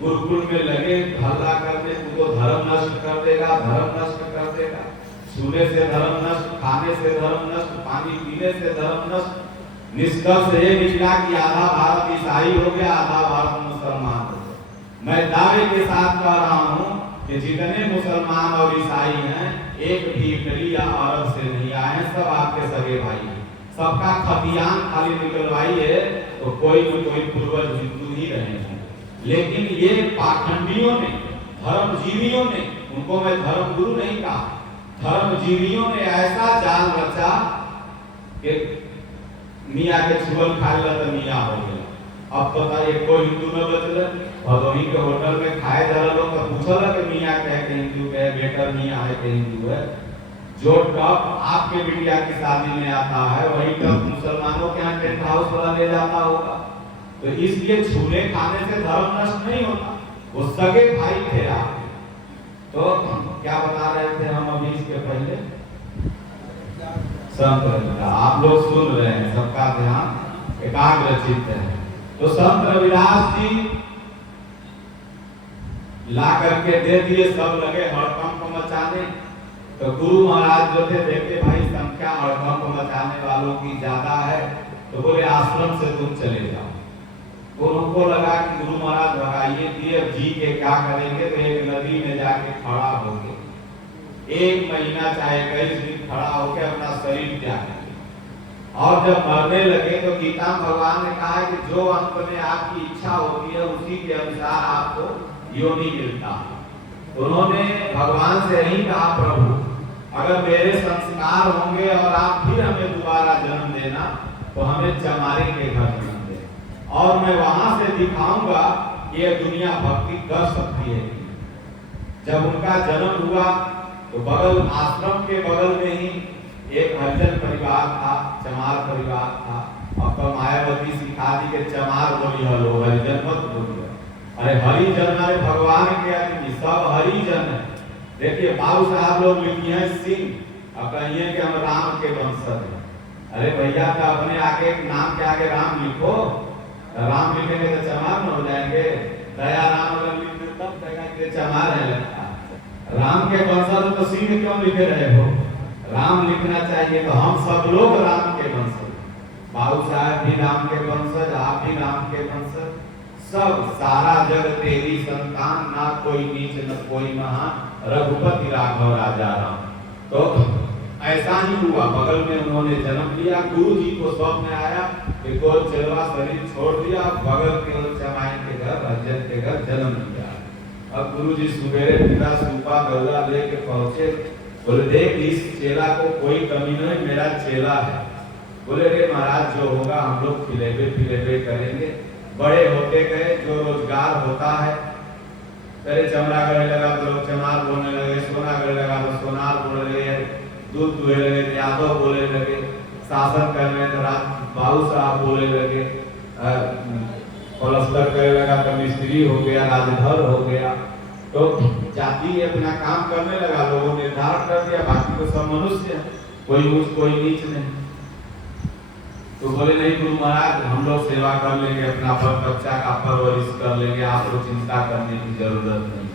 गुरुकुल में लगे हल्ला करने, उनको धर्म नष्ट कर देगा, धर्म नष्ट कर देगा। छूने से धर्म नष्ट, खाने से धर्म नष्ट, पानी पीने से धर्म नष्ट। निष्कर्ष ये निकला कि आधा भारत ईसाई हो गया, आधा भारत मुसलमान हो गया। मैं दावे के साथ कह रहा हूँ कि जितने मुसलमान और ईसाई हैं, एक भी इटली या अरब से नहीं आए, सब आपके सगे भाई हैं। सबका खतियान खाली निकलवाइए तो कोई न कोई पूर्वज हिंदू ही रहे हैं। लेकिन ये पाखंडियों ने, धर्मजीवियों ने, उनको मैं धर्म गुरु नहीं कहा, धर्मजीवियों ने ऐसा जाल रचा कि मियाँ के छुअल खा ला तो मियाँ हो गया। अब तो ये कोई हिंदू न बचल। भदोही के होटल में खाए जा रहा लोग तो पूछल कि मियाँ कहे कि हिंदू है, बेटर मियाँ है कि हिंदू है। जो टॉप आपके बिटिया की शादी में आता है वही टॉप मुसलमानों के यहाँ टेंट हाउस वाला ले जाता होगा। तो इसलिए छूने खाने से धर्म नष्ट नहीं होता, वो सगे भाई थे आप। तो क्या बता रहे थे हम अभी इसके पहले? संत रविदास, आप लोग सुन रहे हैं, सबका ध्यान एकाग्रचित्त है। तो संत रविदास जी ला करके दे दिए, सब लगे हड़कंप मचाने। तो गुरु महाराज जो थे देखे भाई संख्या हड़कंप मचाने वालों की ज्यादा है, तो बोले आश्रम से तुम चले जाओ। तो उनको लगा कि गुरु महाराज भगाइए दिए, जी के क्या करेंगे। तो एक नदी में जाके खड़ा हो गए, 1 महीना चाहे 21 दिन खड़ा होकर अपना शरीर त्याग दिया। और जब मरने लगे तो गीता में भगवान ने कहा कि जो अंत में आपकी इच्छा होती है उसी के अनुसार आपको योनि मिलता है। उन्होंने भगवान से यही कहा, प्रभु अगर मेरे संस्कार होंगे और आप फिर हमें दोबारा जन्म देना तो हमें चमारे के घर जन्म देना, और मैं वहां से दिखाऊंगा कि ये दुनिया भक्ति कर सकती है। जब उनका जन्म हुआ तो बगल आश्रम के बगल में ही एक हरिजन परिवार था, चमार परिवार था। अब तो मायावती सिखा दी के चमार बोली हलो, हरिजन मत बोलिए। अरे हरिजन अरे भगवान के आदमी सब हरिजन है। देखिए बाबू साहब लोग लिखी है सिंह, अब कहिए कि हम राम के वंशज हैं। अरे भैया तो अपने आगे नाम के आगे राम लिखो, राम लिखेंगे तो चमार न हो जाएंगे। दया राम अगर लिख दे तब कहेंगे चमार है लगता। राम के वंशज तो सिंह क्यों लिखे रहे हो? राम लिखना चाहिए। तो हम सब लोग राम के वंशज, बाबू साहब भी राम के वंशज, आप भी राम के वंशज, सब सारा जग तेरी संतान, ना कोई नीच न कोई महान, रघुपति राघव राजा राम। तो ऐसा ही हुआ, बगल में उन्होंने जन्म लिया। गुरु जी को स्वप्न आया कि गोल चलवा शरीर छोड़ दिया, बगल के चमाई के घर हरिजन के घर जन्म लिया। अब गुरु जी सुबेरे पिता सूपा गौरा लेके पहुंचे, बोले देख इस चेला को कोई कमी नहीं, मेरा चेला है। बोले रे महाराज जो होगा हम लोग खिलेबे करेंगे। बड़े होते गए, जो रोजगार होता है, पहले चमड़ा गले लगा तो लोग चमार बोलने लगे, सोना गले लगा तो सोनार बोलने लगे, दूध दुहे लगे तो यादव बोलने लगे, शासन करने तो बाबू साहब बोलने लगे, पलस्तर करने लगा तो मिस्त्री हो गया, राजधर हो गया। तो जाति अपना काम करने लगा, लोगों ने निर्धारण कर दिया बाकी तो सब मनुष्य है, कोई ऊंच कोई नीच नहीं। तो बोले नहीं गुरु महाराज हम लोग सेवा कर लेंगे, अपना बच्चा का परवरिश कर लेंगे, आप लोग चिंता करने की जरूरत नहीं।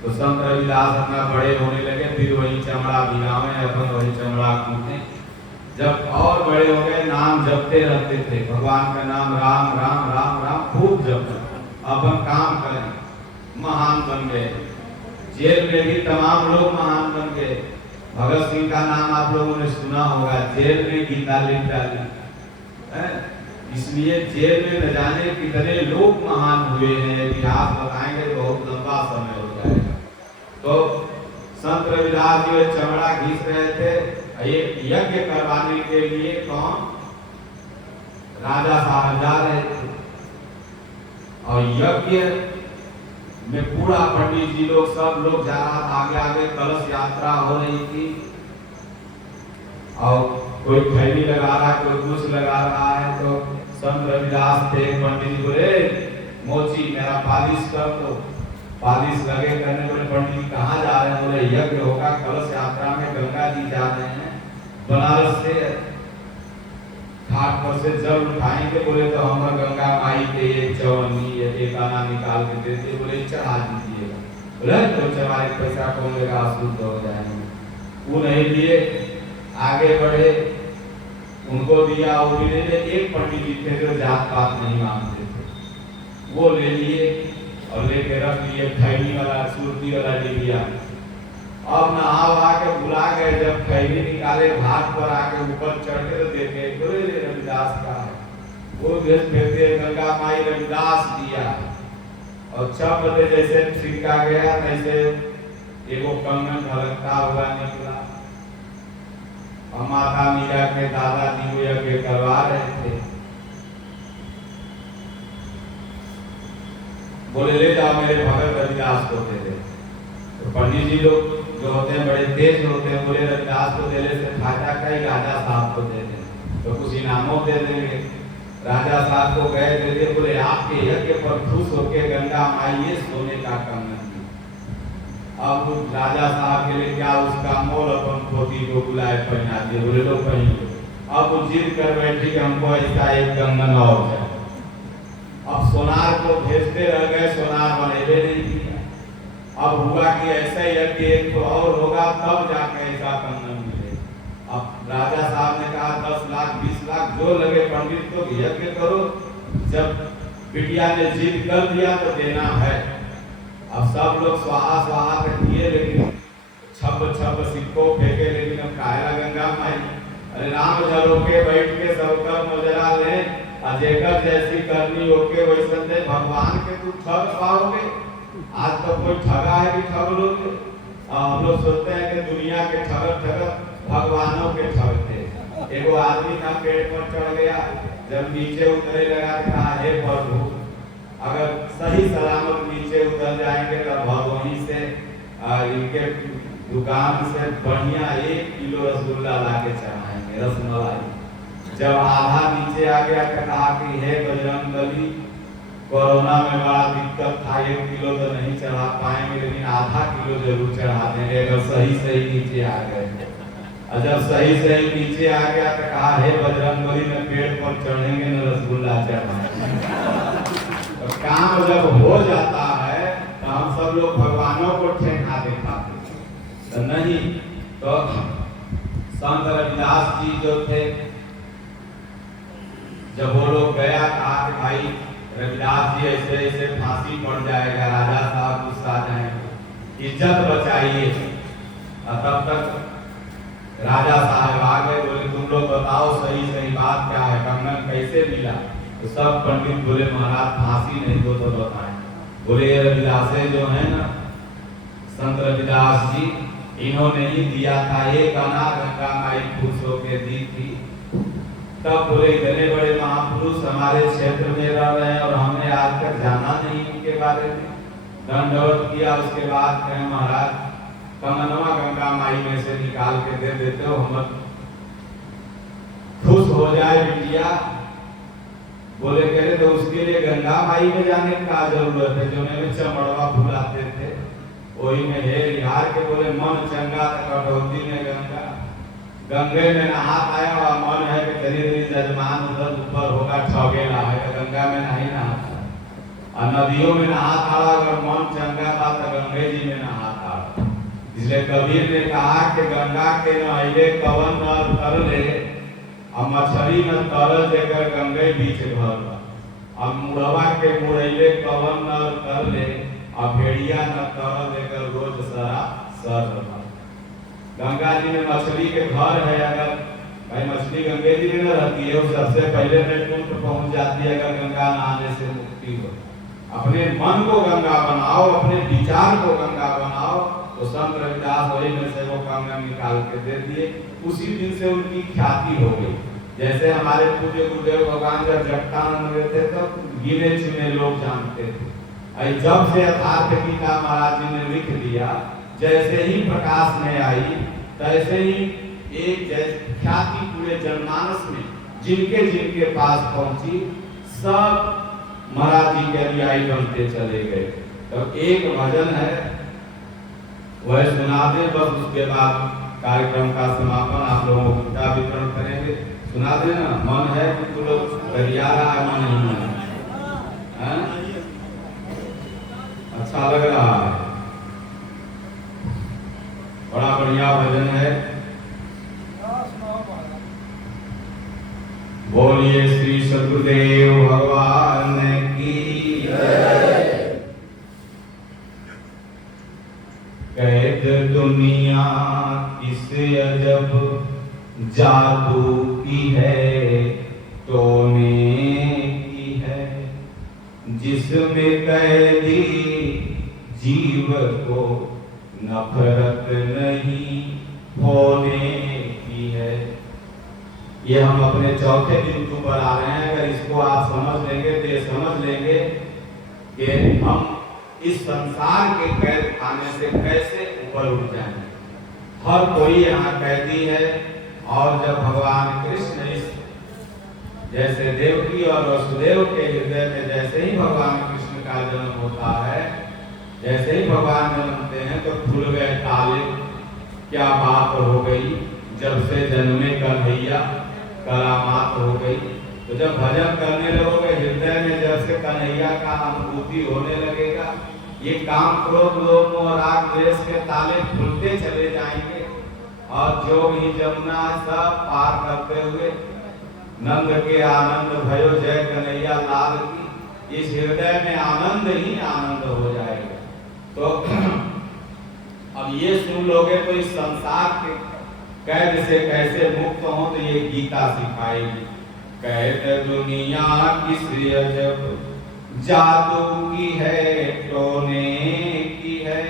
तो संत रविदास अपना बड़े होने लगे, फिर वही चमड़ा भिगावे, अपन वही चमड़ा कूटे। जब और बड़े हो गए, नाम जपते रहते थे, भगवान का नाम राम राम राम राम खूब जपते, अपन काम करें, महान बन गए। जेल में भी तमाम लोग महान बन गए। भगत सिंह का नाम आप लोगों ने सुना होगा, जेल में गीता लिख डाली, इसलिए जेल में न जाने कितने लोग महान हुए हैं, इतिहास बताएंगे बहुत लंबा समय हो जाएगा। तो संत रविदास जी चमड़ा घिस रहे थे, एक यज्ञ करवाने के लिए कौन राजा साहब जा रहे थे, और यज्ञ में पूरा पंडित जी लोग सब लोग जा रहा था, आगे आगे कलश यात्रा हो रही थी, और कोई खैनी लगा रहा है, कोई कुछ लगा रहा है। तो संत रविदास थे, पंडित जी बोले मोची मेरा पालिश कर दो, पालिश लगे करने। बोले पंडित जी कहाँ जा रहे हैं? बोले यज्ञ होगा, कलश यात्रा में गंगा जी जा रहे हैं, बनारस से घाट पर से जल उठाएंगे। बोले तो हम गंगा माई के एक चवन्नी एक आना निकाल के देते, बोले चढ़ा दीजिएगा। बोले तो हमारे पैसा कौन लेगा, अशुद्ध हो जाएंगे। वो नहीं लिए, आगे बढ़े, उनको दिया, वो भी ले लिए। एक पंडित जी थे जो जात पात नहीं मानते थे, वो ले लिए और लेके रख लिए खैनी वाला सुरती वाला डिबिया। अब नहा के बुला गए, जब खैनी निकाले घाट पर आके ऊपर चढ़ के तो देखे बोले रविदास का है, वो देश फिरते गंगा माई रविदास दिया। और 6 बजे जैसे छिड़का गया तैसे एगो कंगन झलकता हुआ निकला। और माता मीरा के दादा जी वो यज्ञ करवा रहे थे, बोले ले जाओ मेरे भगत रविदास को दे दे। तो पंडित जी लोग जो होते हैं बड़े तेज होते हैं, बोले रविदास को देने से फायदा क्या ही, राजा साहब को दे दें तो कुछ इनामों दे देंगे। राजा साहब को गए देते, बोले आपके यज्ञ पर खुश होके गंगा माई ये सोने का कंगन। अब राजा साहब के लिए क्या उसका मोल अपन पोती को बुलाए पहना दिए, बोले लो पहन लो। अब वो जिद कर बैठी कि हमको ऐसा एक कंगन और चाहिए। अब सोनार को भेजते रह गए, सोनार बनेबे नहीं किया। अब हुआ कि ऐसा यज्ञ एक तो और होगा तब जाके ऐसा कंगन मिले। अब राजा साहब ने कहा 10 लाख 20 लाख जो लगे पंडित को यज्ञ करो। जब बिटिया ने जिद कर दिया तो देना है। अब सब लोग स्वाहा स्वाहा के दिए, लेकिन छप छप सिक्को फेंके, लेकिन अब कायला गंगा माई अरे राम जलो के बैठ के सबका मजरा ले, अजेकर जैसी करनी होके वैसे दे भगवान के तू ठग पाओगे। आज तो कोई ठगा है कि ठग लोगे। हम लोग सोचते हैं कि दुनिया के ठगत भगवानों के ठगते। एगो आदमी था पेड़ पर चढ़ गया, जब नीचे उतरे लगा तो कहा हे प्रभु अगर सही सलामत नीचे उतर जाएंगे तो भगवानी से इनके दुकान से बढ़िया 1 किलो रसगुल्ला ला के चढ़ाएंगे, रसमलाई। जब आधा नीचे आ गया तो कहा कि हे बजरंगबली कोरोना में बड़ा दिक्कत था, 1 किलो तो नहीं चढ़ा पाएंगे लेकिन आधा किलो जरूर चढ़ा देंगे अगर सही सही नीचे आ गए। और जब सही सही नीचे आ गया तो कहा हे बजरंगबली में पेड़ पर चढ़ेंगे न रसगुल्ला चढ़ाएंगे। तो काम जब हो जाता है तो हम सब लोग भगवानों को ठेका दिखाते तो नहीं। तो संत रविदास जी जो थे, जब वो लोग गया कहा कि भाई रविदास जी ऐसे ऐसे फांसी पड़ जाएगा, राजा साहब गुस्सा जाएंगे, इज्जत बचाइए। तब तक राजा साहब आ गए, बोले तुम लोग बताओ सही सही बात क्या है, कंगन कैसे मिला। तो सब पंडित बोले महाराज फांसी नहीं दो तो बताएं। बोले ये रविदास जो है ना संत रविदास जी, इन्होंने ही दिया था, एक आना गंगा माई खुश होके दी थी। तब बोले इतने बड़े महापुरुष हमारे क्षेत्र में रह रहे हैं और हमने आज तक जाना नहीं उनके बारे में। दंडवत किया, उसके बाद कहें महाराज कमनवा गंगा माई में से निकाल के दे देते हो, हम खुश हो जाए बिटिया। बोले कह रहे तो उसके लिए गंगा माई में जाने का जरूरत है, जो में चमड़वा फुलाते थे वही में हेर यार के। बोले मन चंगा कटौती में गंगा, गंगे में नहा आया और मन है कि धीरे धीरे जजमान उधर ऊपर होगा ठगेला है तो गंगा में नहीं नहाता। और नदियों में नहाता अगर मन चंगा बात तो गंगे जी में नहाता। इसलिए कबीर ने कहा कि गंगा के नहैले कवन न तरले, अब मछली न तरल देकर गंगे बीच भर। अब मुड़वा के मुड़ैले कवन न तरले, अब भेड़िया न तरल देकर रोज सरा सर। गंगा जी में मछली के घर है, अगर भाई मछली गंगे जी में न रहती है, वो सबसे पहले वैकुंठ पहुंच जाती है अगर गंगा नहाने से मुक्ति हो। अपने मन को गंगा बनाओ, अपने विचार को गंगा बनाओ। तो संत रविदास वही में से वो कंगन निकाल के दे दिए। उसी दिन से उनकी ख्याति हो गई। जैसे हमारे पूज्य गुरुदेव भगवान जब जगतानंद हुए थे तो गिने चुने लोग जानते थे। जब से यथार्थ गीता महाराज जी ने लिख दिया, जैसे ही प्रकाश में आई तैसे ही एक ख्याति पूरे जनमानस में जिनके जिनके पास पहुंची सब महाराज जी के अनुयायी बनते चले गए। तो एक भजन है वह सुना दे, बस उसके बाद कार्यक्रम का समापन आप लोगों को गीता वितरण करेंगे। सुना देना, मन है कि तुम लोग गरिया रहा है, मन नहीं है, अच्छा लग रहा है, बड़ा बढ़िया भजन है। बोलिए श्री सदगुरुदेव भगवान की जय। कैद दुनिया किस अजब जादू की है, टोने की है, जिसमें कैदी जीव को नफरत नहीं होने की है। ये हम अपने चौथे बिंदु पर आ रहे हैं। अगर इसको आप समझ लेंगे तो ये समझ लेंगे कि हम इस संसार के कैद खाने से कैसे ऊपर उठ जाएंगे। हर कोई यहाँ कैदी है। और जब भगवान कृष्ण इस जैसे देवकी और वसुदेव के हृदय में जैसे ही भगवान कृष्ण का जन्म होता है, जैसे ही भगवान जन्मते हैं तो खुल गए ताले। क्या बात हो गई, जब से जन्मे कन्हैया करामात हो गई। तो जब भजन करने लगोगे हृदय में जब से कन्हैया का अनुभूति होने लगेगा, ये काम क्रोध लोभ और राग द्वेष के ताले खुलते चले जाएंगे। और जो भी जमुना सब पार करते हुए नंद के आनंद भयो जय कन्हैया लाल की, इस हृदय में आनंद ही आनंद हो जाएगा। तो अब ये सुन लोगे तो इस संसार के कैद से कैसे मुक्त हो, तो ये गीता सिखाएगी। कैद दुनिया किस अजब जादू की है, टोने की है,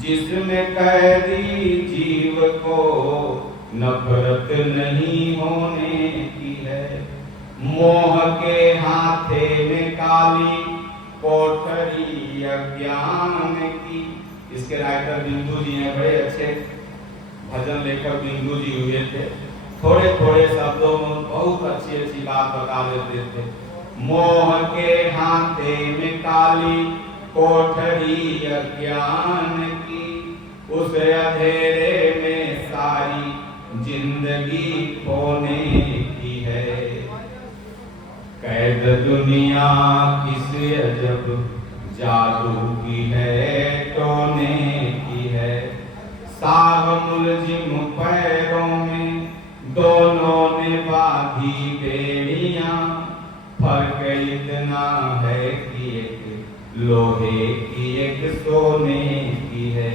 जिसमें कैदी जीव को नफरत नहीं होने की है। मोह के हाथे में काली कोठरी अज्ञान की। इसके राइटर बिंदु जी हैं, बड़े अच्छे भजन लेखक बिंदु जी हुए थे। थोड़े थोड़े शब्दों में बहुत अच्छी अच्छी बात बता देते थे। मोह के हाथे में काली कोठरी अज्ञान की, उस अंधेरे में सारी जिंदगी खोने की है। कैद दुनिया किस अजब जादू की है, टोने की है। साग मुलजिम पैरों में दोनों ने बांधी बेड़ियां, फर्क इतना है कि एक लोहे की एक सोने की है।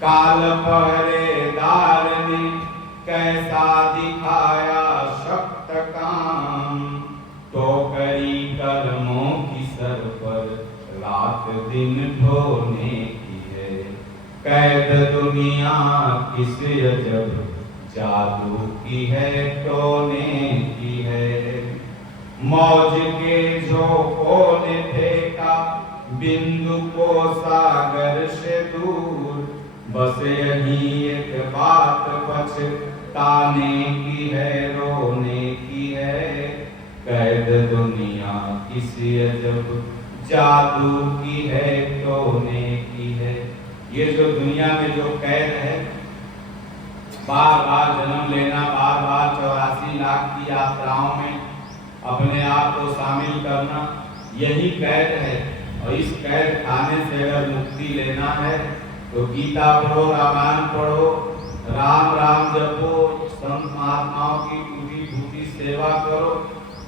काल पहरेदार ने कैसा दिखाया शक्त काम, टोकरी कर्मों की सर पर रात दिन ढोने की है। कैद दुनिया किस अजब जादू की है, टोने की है। मौज के झोंकों ने फेंका बिंदु को सागर से दूर, बस यही एक बात पछताने की है, रोने की है। कैद दुनिया किसी अजब जादू की है, टोने की है। ये जो दुनिया में जो कैद है, बार बार जन्म लेना, बार बार 84 लाख की यात्राओं में अपने आप को शामिल करना, यही कैद है। और इस कैद खाने से अगर मुक्ति लेना है तो गीता पढ़ो, रामायण पढ़ो, राम राम जपो, संत महात्माओं की टूटी फूटी सेवा करो।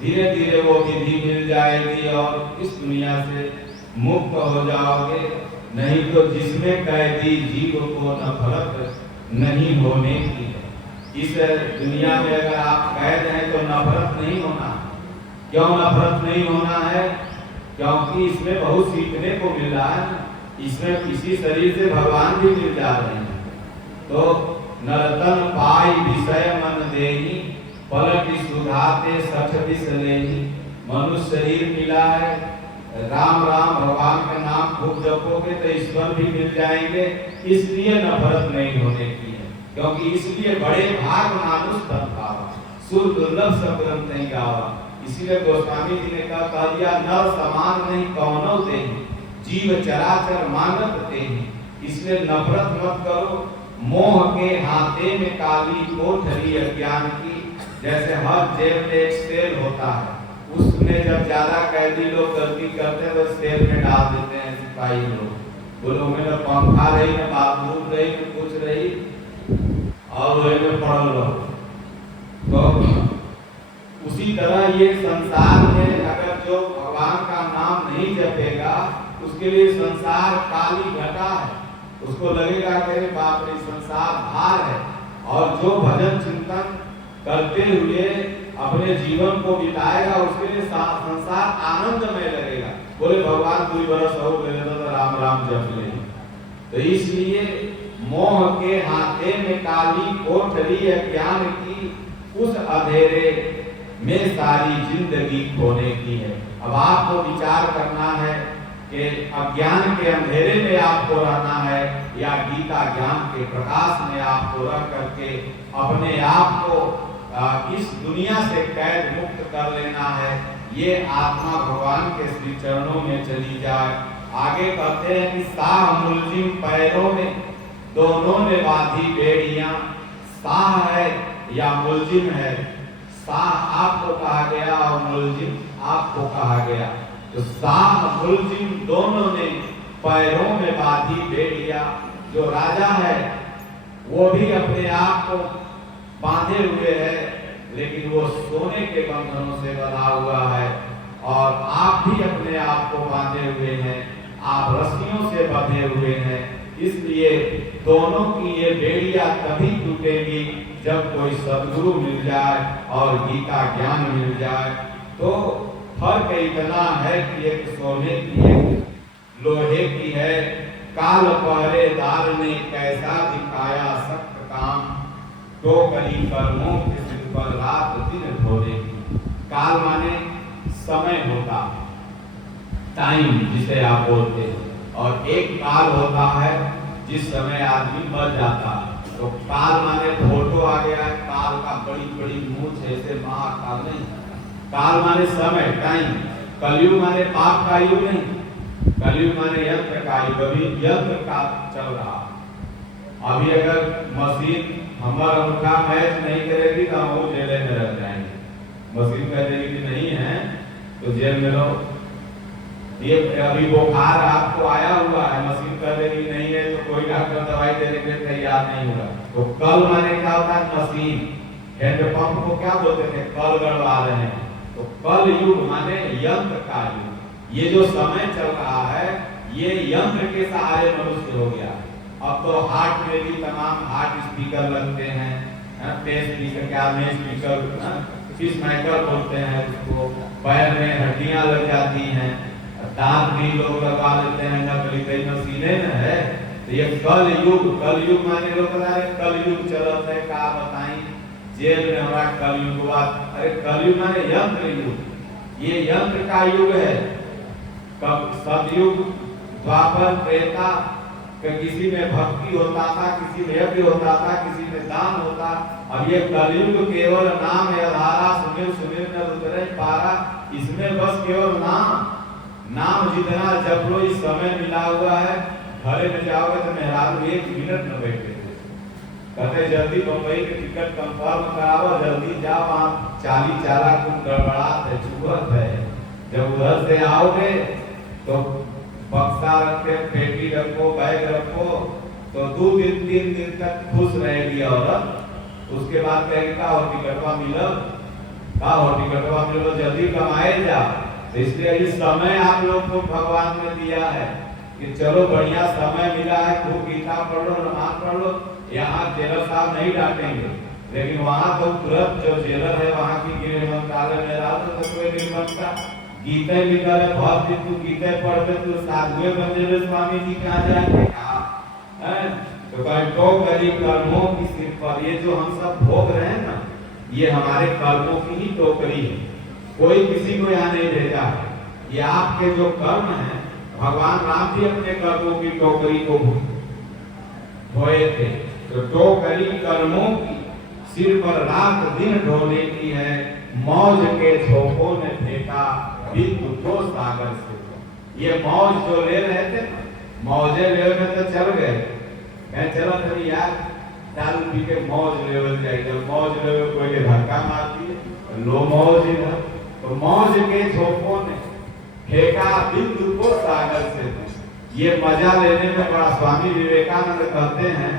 धीरे धीरे वो विधि मिल जाएगी और इस दुनिया से मुक्त हो जाओगे। नहीं तो जिसमें कैदी जीव को नफरत नहीं होने की है। इस दुनिया में अगर आप कैद हैं तो नफरत नहीं होना। क्यों नफरत नहीं होना है? क्योंकि इसमें बहुत सीखने को मिल रहा है। इसमें किसी शरीर से भगवान भी मिल जा रहे हैं। तो नरतन पाई विषय मन देही, पलट सुधाते सठ विष लेही। मनुष्य शरीर मिला है, राम राम भगवान का नाम खूब जपोगे तो ईश्वर भी मिल जाएंगे। इसलिए नफरत नहीं होने की है, क्योंकि इसलिए बड़े भाग मानुष तन पावा, सुर दुर्लभ सब ग्रंथ नहीं गावा। इसीलिए गोस्वामी जी ने कहा दिया, नर समान नहीं कौनो देही, जीव चराचर मानत देही। इसलिए नफरत मत करो। मोह के हाथे में काली कोठरी अज्ञान की। जैसे हर जेल में एक सेल होता है, उसमें जब ज्यादा कैदी लोग गलती करते हैं तो सेल में डाल देते हैं सिपाही लोग। वो लोग में पंखा रही, न बाथरूम रही, न कुछ रही, और वही में पढ़ लो। तो उसी तरह ये संसार में अगर जो भगवान का नाम नहीं जपेगा, उसके लिए संसार काली घटा है। उसको लगेगा कि बाप रे संसार भार है। और जो भजन चिंतन करते हुए अपने जीवन को बिताएगा, उसके लिए संसार आनंदमय लगेगा। बोले भगवान 2 बरस हो गए तो राम राम जप ले। तो इसलिए मोह के हाथे में काली कोठरी अज्ञान की, उस अंधेरे में सारी जिंदगी खोने की है। अब आपको विचार करना है कि अज्ञान के अंधेरे में आपको रहना है या गीता ज्ञान के प्रकाश में आपको रह करके अपने आप को इस दुनिया से कैद मुक्त कर लेना है। ये आत्मा भगवान के श्री चरणों में चली जाए। आगे कहते हैं कि साह मुलजिम पैरों में दोनों ने बांधी बेड़ियां। साह है या मुलजिम है? साह आपको कहा गया और मुलजिम आपको कहा गया। तो साह मुलजिम दोनों ने पैरों में बांधी बेड़ियां। जो राजा है वो भी अपने आप को बांधे हुए है, लेकिन वो सोने के बंधनों से बंधा हुआ है। और आप भी अपने आप को बांधे हुए हैं, आप रस्सियों से बंधे हुए हैं। इसलिए दोनों की ये बेड़ियां तभी टूटेगी जब कोई सदगुरु मिल जाए और गीता ज्ञान मिल जाए। तो फर्क इतना है कि एक सोने की एक लोहे की है। काल पहरेदार ने कैसा दिखाया सख्त काम, तो कली कर्मों के सिर पर रात दिन ढोलेगी। काल माने समय होता है, टाइम जिसे आप बोलते हैं, और एक काल होता है जिस समय आदमी मर जाता है। तो काल माने फोटो आ गया है, काल का बड़ी बड़ी मूंछ ऐसे महाकाल नहीं। काल माने समय, टाइम। कलयुग माने पाप का युग नहीं, कलयुग माने यंत्र का युग। अभी यंत्र का चल रहा। अभी अगर मशीन हमारा उनका मैच नहीं करेगी तो हम वो जेल में रह जाएंगे। मशीन कह देगी कि नहीं है तो जेल में रहो। ये अभी बुखार आपको आया हुआ है, मशीन कर देगी नहीं है तो कोई डॉक्टर दवाई देने के लिए तैयार नहीं होगा। तो कल माने क्या होता है? मशीन। हैंडपंप को क्या बोलते थे? कल गड़वा रहे हैं। तो कल युग माने यंत्र का युग। ये जो समय चल रहा है ये यंत्र के सहारे मनुष्य हो गया। अब तो हार्ट में भी तमाम हार्ट स्पीकर लगते हैं, टेस्ट स्पीकर, क्या में स्पीकर, फिश माइकर बोलते हैं उसको। पैर में हड्डियां लग जाती हैं, दांत भी लोग लगा लेते हैं, नकली कई मशीनें न है। तो ये कल युग माने लोग बता रहे कल युग चलत है। का बताई जेल में हमारा कल युग हुआ। अरे कल युग माने यंत्र युग, ये यंत्र का युग है। कब सतयुग, द्वापर, त्रेता, किसी में भक्ति होता था, किसी में यज्ञ होता था, किसी में दान होता। अब ये कलयुग केवल नाम है आधारा, सुमिर सुमिर न उतरे पारा। इसमें बस केवल नाम जितना जप लो। इस समय मिला हुआ है, घरे में जाओगे तो मेहरारू 1 मिनट न बैठे, कहते जल्दी बम्बई के टिकट कंफर्म कराओ, जल्दी जाओ, वहां चाली चारा कुछ गड़बड़ात है, चुभत है। जब उधर से आओगे तो बक्सा रखे, पेटी रखो, बैग रखो, तो 2 दिन 3 दिन तक खुश रहेगी औरत। उसके बाद कहेगी का हो टिकटवा मिलब, का हो टिकटवा मिलो, जल्दी कमाए जा। तो इसलिए इस समय आप लोग को भगवान ने दिया है कि चलो बढ़िया समय मिला है, खूब गीता पढ़ लो, नमाज पढ़ लो। यहाँ जेलर साहब नहीं डांटेंगे, लेकिन वहाँ तो तुरंत जो जेलर है वहाँ की गृह मंत्रालय में रहा तो कोई नहीं बनता। गीते लिखा है, बहुत दिन तू गीते पढ़ते तो साधुए बंदे स्वामी जी कहाँ जाएंगे? तो कंटो करी कर्मों की सिर पर। ये जो हम सब भोग रहे हैं ना, ये हमारे कर्मों की ही टोकरी है। कोई किसी को यहाँ नहीं भेजा है। ये आपके जो कर्म हैं, भगवान राम भी अपने कर्मों की टोकरी को धोए थे। तो टोकरी कर्मों की सिर पर रात दिन ढोने की है। मौज के झोंकों ने फेंका बिंदु को सागर से। ये मौज जो ले रहे थे, मौजे ले में तो चल गए। मैं चला था यार दारू पी के मौज लेवल जाएगा, मौज लेवल कोई के धक्का मारती है, लो मौज इधर। तो मौज के झोंकों ने फेंका बिंदु को सागर से। ये मजा लेने में बड़ा, स्वामी विवेकानंद कहते हैं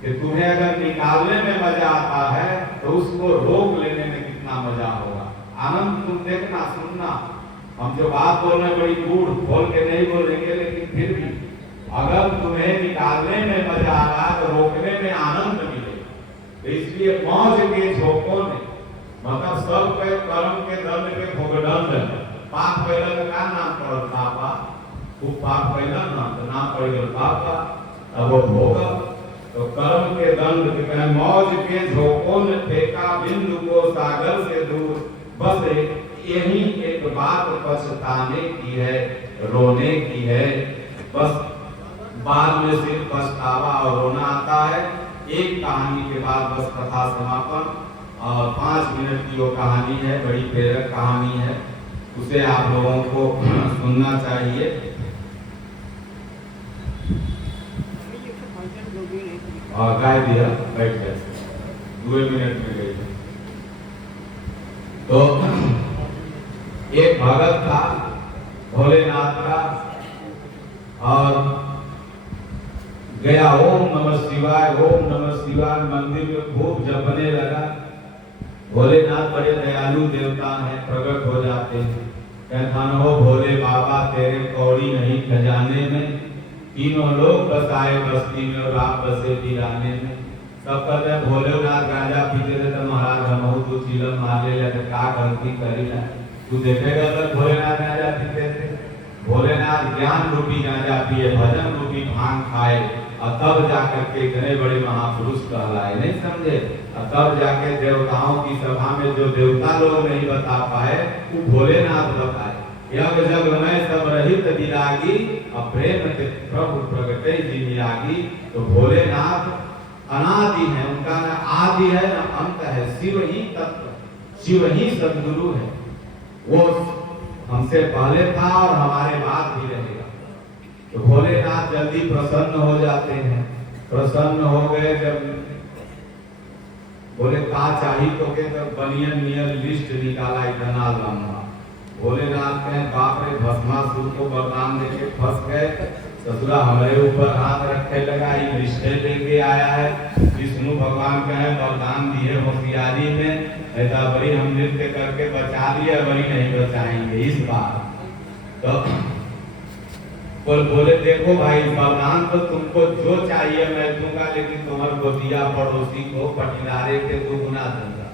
कि तुम्हें अगर निकालने में मजा आता है तो उसको रोक लेने में कितना मजा होगा। आनंद तुम देखना, सुनना। हम जो बात बोल रहे हैं बड़ी गूढ़ बोल के नहीं बोलेंगे, लेकिन फिर भी अगर तुम्हें निकालने में मजा आ रहा तो रोकने में आनंद मिले। तो इसलिए मौज के झोंकों ने, मतलब सब के कर्म के दंड के भोगदंड। पाप पहले का क्या नाम पड़ल? पापा। खूब पाप पहला नाम पड़ गया पापा, अब वो भोगा। तो कर्म के दंड के मौज के झोंकों ने फेंका बिंदु को सागर से दूर। बस यही एक बात पछताने की है, रोने की है। बस बाद में सिर्फ पछतावा और रोना आता है। एक कहानी के बाद बस कथा समापन, और 5 मिनट की वो कहानी है, बड़ी प्रेरक कहानी है, उसे आप लोगों को सुनना चाहिए। और गाय दिया बैठ गए, 2 मिनट में गई। तो एक भगत था भोलेनाथ का, और गया ओम नमः शिवाय, ओम नमः शिवाय मंदिर में खूब जपने लगा। भोलेनाथ बड़े दयालु देवता हैं, प्रकट हो जाते हैं। कहता हो भोले बाबा तेरे कौड़ी नहीं खजाने में, तीनों लोग बसाए बस्ती में और आप बसे वीराने में। सब कहते हैं भोलेनाथ गांजा पीते थे तो महाराज हम तू चिलम मार ले तो का गलती करी ना। तू देखेगा तो भोलेनाथ गांजा पीते थे। भोलेनाथ ज्ञान रूपी गांजा पिए, भजन रूपी भांग खाए और तब जाकर के इतने बड़े महापुरुष कहलाए, नहीं समझे। और तब जाके देवताओं की सभा में जो देवता लोग नहीं बता पाए वो भोलेनाथ बताए। यज्ञ जग में सब रहित विरागी और प्रेम के प्रभु प्रगटे जिमियागी। तो भोलेनाथ अनादि है, उनका न आदि है न अंत है। शिव ही तत्व, शिव ही सद्गुरु है। वो हमसे पहले था और हमारे बाद भी रहेगा। तो भोलेनाथ जल्दी प्रसन्न हो जाते हैं। प्रसन्न हो गए जब बोले का चाहिए तो के तब बनियन नियर लिस्ट निकाला इतना लंबा। भोलेनाथ कहे बाप रे भस्मासुर को वरदान देके फंस गए। ससुरा हमारे ऊपर हाथ रखे लगा, ये लिस्टे लेके आया है। विष्णु भगवान कहे वरदान दिए होशियारी में, ऐसा बड़ी हम नृत्य करके बचा लिया, बड़ी नहीं बचाएंगे इस बार। तो बोले देखो भाई वरदान तो तुमको जो चाहिए मैं दूंगा, लेकिन तुम्हारे गोतिया पड़ोसी को पटीदारे के 2 गुना दूंगा।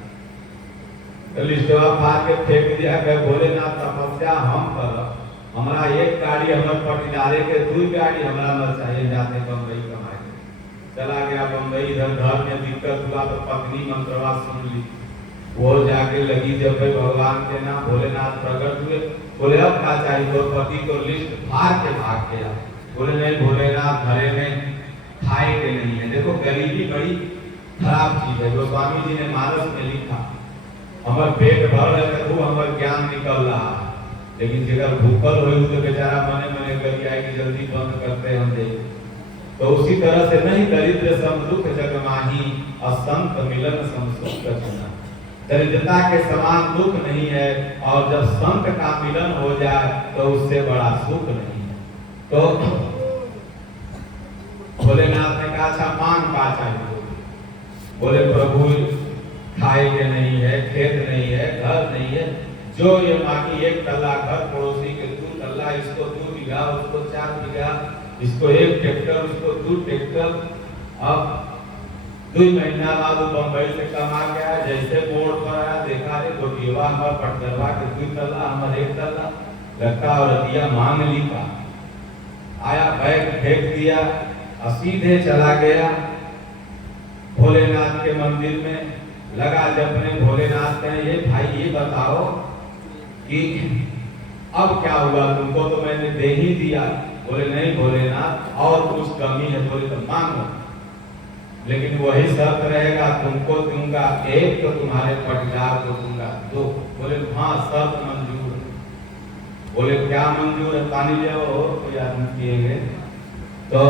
तो लिस्टवा फाड़ के फेंक दिया। कहे भोलेनाथ तपस्या हम कर, हमारा एक गाड़ी हमारे पटीदारे के 2 गाड़ी हमारा न चाहिए, जाते बम्बई कमाए। चला गया बम्बई। इधर घर में दिक्कत हुआ तो पत्नी मंत्रवा सुन ली। वो जाके लगी जब भगवान के नाम भोलेनाथ प्रकट हुए। बोले अब क्या चाहिए तो पति को लिस्ट फाड़ के भाग गया। बोले नहीं भोलेनाथ घरे में खाए के नहीं है। देखो गरीबी बड़ी खराब चीज है। गोस्वामी जी ने मानस में लिखा हमार पेट भर रहे तो हमार ज्ञान निकल रहा है, लेकिन जगह भूखल हो तो बेचारा मने मने कर आए कि जल्दी बंद करते हम दे। तो उसी तरह से नहीं दरिद्र सम दुख जग माही और संत मिलन सम सुख चुना। दरिद्रता के समान दुख नहीं है और जब संत का मिलन हो जाए तो उससे बड़ा सुख नहीं है। तो भोलेनाथ ने कहा अच्छा मांग का चाहिए। बोले प्रभु खाए के नहीं है, खेत नहीं है, घर नहीं है, जो ये मांगी 1 तल्ला घर, पड़ोसी के 2 तल्ला, इसको 2 बीघा, उसको 4 बीघा, इसको 1 ट्रैक्टर, उसको 2 ट्रैक्टर। अब 2 महीना बाद वो बम्बई से कमा गया। जैसे बोर्ड पर आया देखा रे गोटिया हमारा पटदरवा के 2 तल्ला, हमारे 1 तल्ला लगता और दिया मांग ली का। आया बैग फेंक दिया और सीधे चला गया भोलेनाथ के मंदिर में। लगा जपने। भोलेनाथ कहे ये भाई ये बताओ कि अब क्या हुआ, तुमको तो मैंने दे ही दिया। बोले नहीं भोलेनाथ और कुछ कमी है। बोले तो मांगो, लेकिन वही शर्त रहेगा, तुमको दूंगा 1 तो तुम्हारे पटीदार को दूंगा 2। बोले हाँ शर्त मंजूर है। बोले क्या मंजूर है, पानी ले आओ और कोई आदमी पिएंगे। तो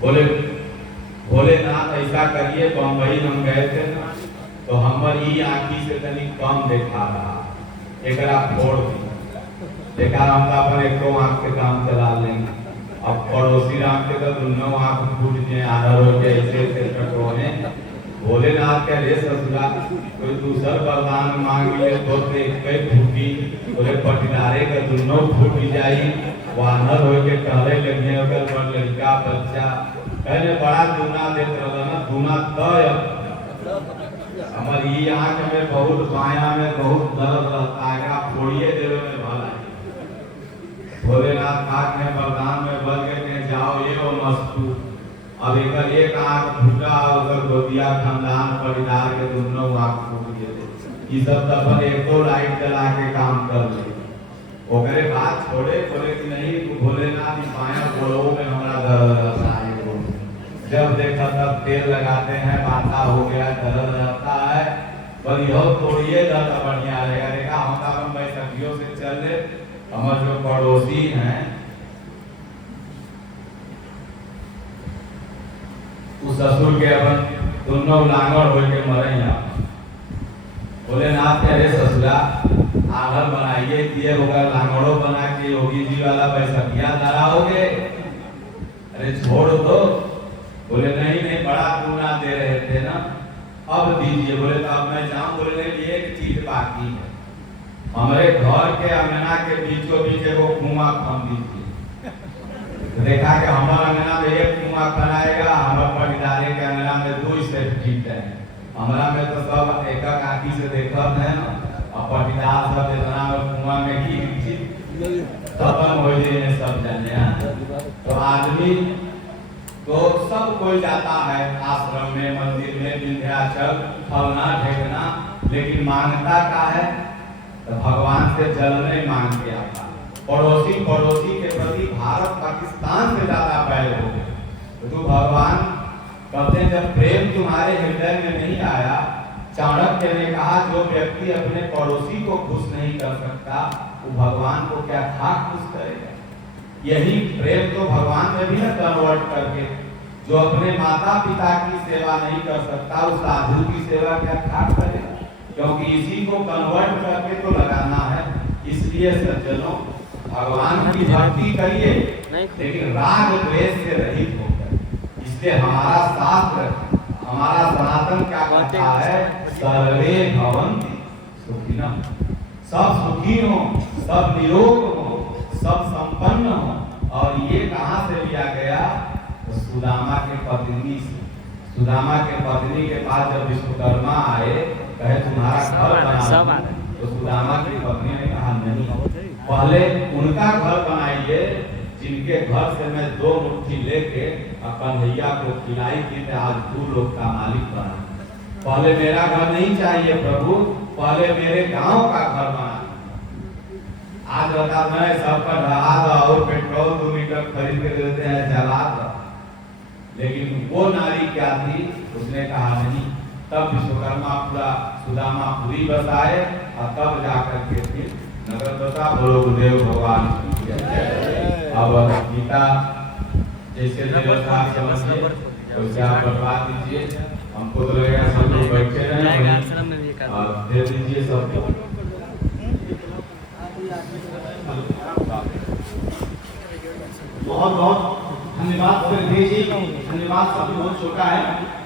बोले भोलेनाथ ऐसा करिए, बम्बई हम गए थे ना तो हमारी आंखी से तनी कम देखा रहा, एक फोड़ दी। देखा हम तो अपन 1 आंख के काम चला लेंगे। अब पड़ोसी राम के तो 2 आंख फूट जाए, आधा हो जाए, ऐसे टटोने। भोलेनाथ के रे ससुरा कोई दूसर वरदान मांग ले तो एक फूटी। बोले पटीदारे का 2 फूट जाई, वानर हो के टहले लगे अगर बड़ लड़का बच्चा पहले बड़ा दूना देते रहा ना, दूना तय। हमारी आंख में बहुत, बाया में बहुत दर्द रहता है, फोड़िए देवे में भला। भोलेनाथ काट में वरदान में बल के जाओ ये वो मस्तू। अब एक आंख फूटा, उधर गोदिया खानदान परिवार के 2 आंख फूट गए। ये सब अपन 1 लाइट जला के काम कर ले। ओकरे बात छोड़े। बोले कि नहीं भोलेनाथ बाया गोड़ों में हमारा दर्द रहता है। जब देखा तब तेल लगाते हैं, बाता हो गया, दर्द रहता है। पर यह तोड़िए दर्द बढ़िया रहेगा। देखा हम बैठकियों से चल ले। हमारे जो पड़ोसी हैं उस ससुर के अपन 2 लांगड़ हो के मरे। भोलेनाथ के अरे ससुरा आंगन बनाइए, दिए होगा लांगड़ो बना के योगी जी वाला बैठकिया धराओगे। अरे छोड़ दो। बोले नहीं नहीं बड़ा दूना दे रहे थे ना, अब दीजिए। बोले तो अब मैं जाऊं। बोले नहीं 1 चीज बाकी है, हमारे घर के अंगना के बीचों बीच 1 कुआं खन दीजिए। देखा कि हमारे अंगना में एक कुआं बनाएगा, हमारे पटीदारे के अंगना में 2 स्टेप ठीक है। हमारा में तो सब एक आँखी से देखत है ना, और पटीदार सब इतना कुआं में की खत्म हो जाए सब जाने। तो आदमी तो सब कोई जाता है आश्रम में, मंदिर में, विंध्याचल फलना ढेकना, लेकिन मांगता का है तो भगवान से जल नहीं मांग के आता। पड़ोसी के प्रति भारत पाकिस्तान से ज्यादा बैर हो गए। तो भगवान कहते हैं जब प्रेम तुम्हारे हृदय में नहीं आया, चाणक्य ने कहा जो व्यक्ति अपने पड़ोसी को खुश नहीं कर सकता वो भगवान को क्या खाक खुश करेगा। यही प्रेम तो भगवान में भी ना कन्वर्ट करके, जो अपने माता पिता की सेवा नहीं कर सकता उस साधु की सेवा क्या खाक करेगा, क्योंकि इसी को कन्वर्ट करके तो लगाना है। इसलिए सज्जनों भगवान की भक्ति करिए लेकिन राग द्वेष से रहित होकर। इसलिए हमारा शास्त्र, हमारा सनातन क्या कहता है, सर्वे भवन्ति सुखिनः, सब सुखी हो, सब निरोग हो, सब संपन्न हो। और ये कहाँ से लिया गया, तो सुदामा के पत्नी से। सुदामा के पत्नी के पास जब विश्वकर्मा आए, कहे तुम्हारा घर बना, तो सुदामा की पत्नी ने कहा नहीं, पहले उनका घर बनाइए जिनके घर से मैं 2 मुट्ठी लेके कन्हैया को खिलाई थी, आज 2 लोग का मालिक बना। पहले मेरा घर नहीं चाहिए प्रभु, पहले मेरे गांव का घर बना। आज बता मैं सबका ढहा और पेट्रोल 2 लीटर खरीद के देते हैं, जला दो। लेकिन वो नारी क्या थी, उसने कहा नहीं। तब विश्वकर्मा पूरा सुदामा पूरी बसाए और तब जाकर के फिर नगर बसा। बोलो गुरुदेव भगवान। अब गीता जैसे समझिए वैसे आप बता दीजिए, हमको तो लगेगा सब लोग बैठे रहे और दे दीजिए सबको। बहुत बहुत धन्यवाद जी, धन्यवाद। सभी बहुत छोटा है।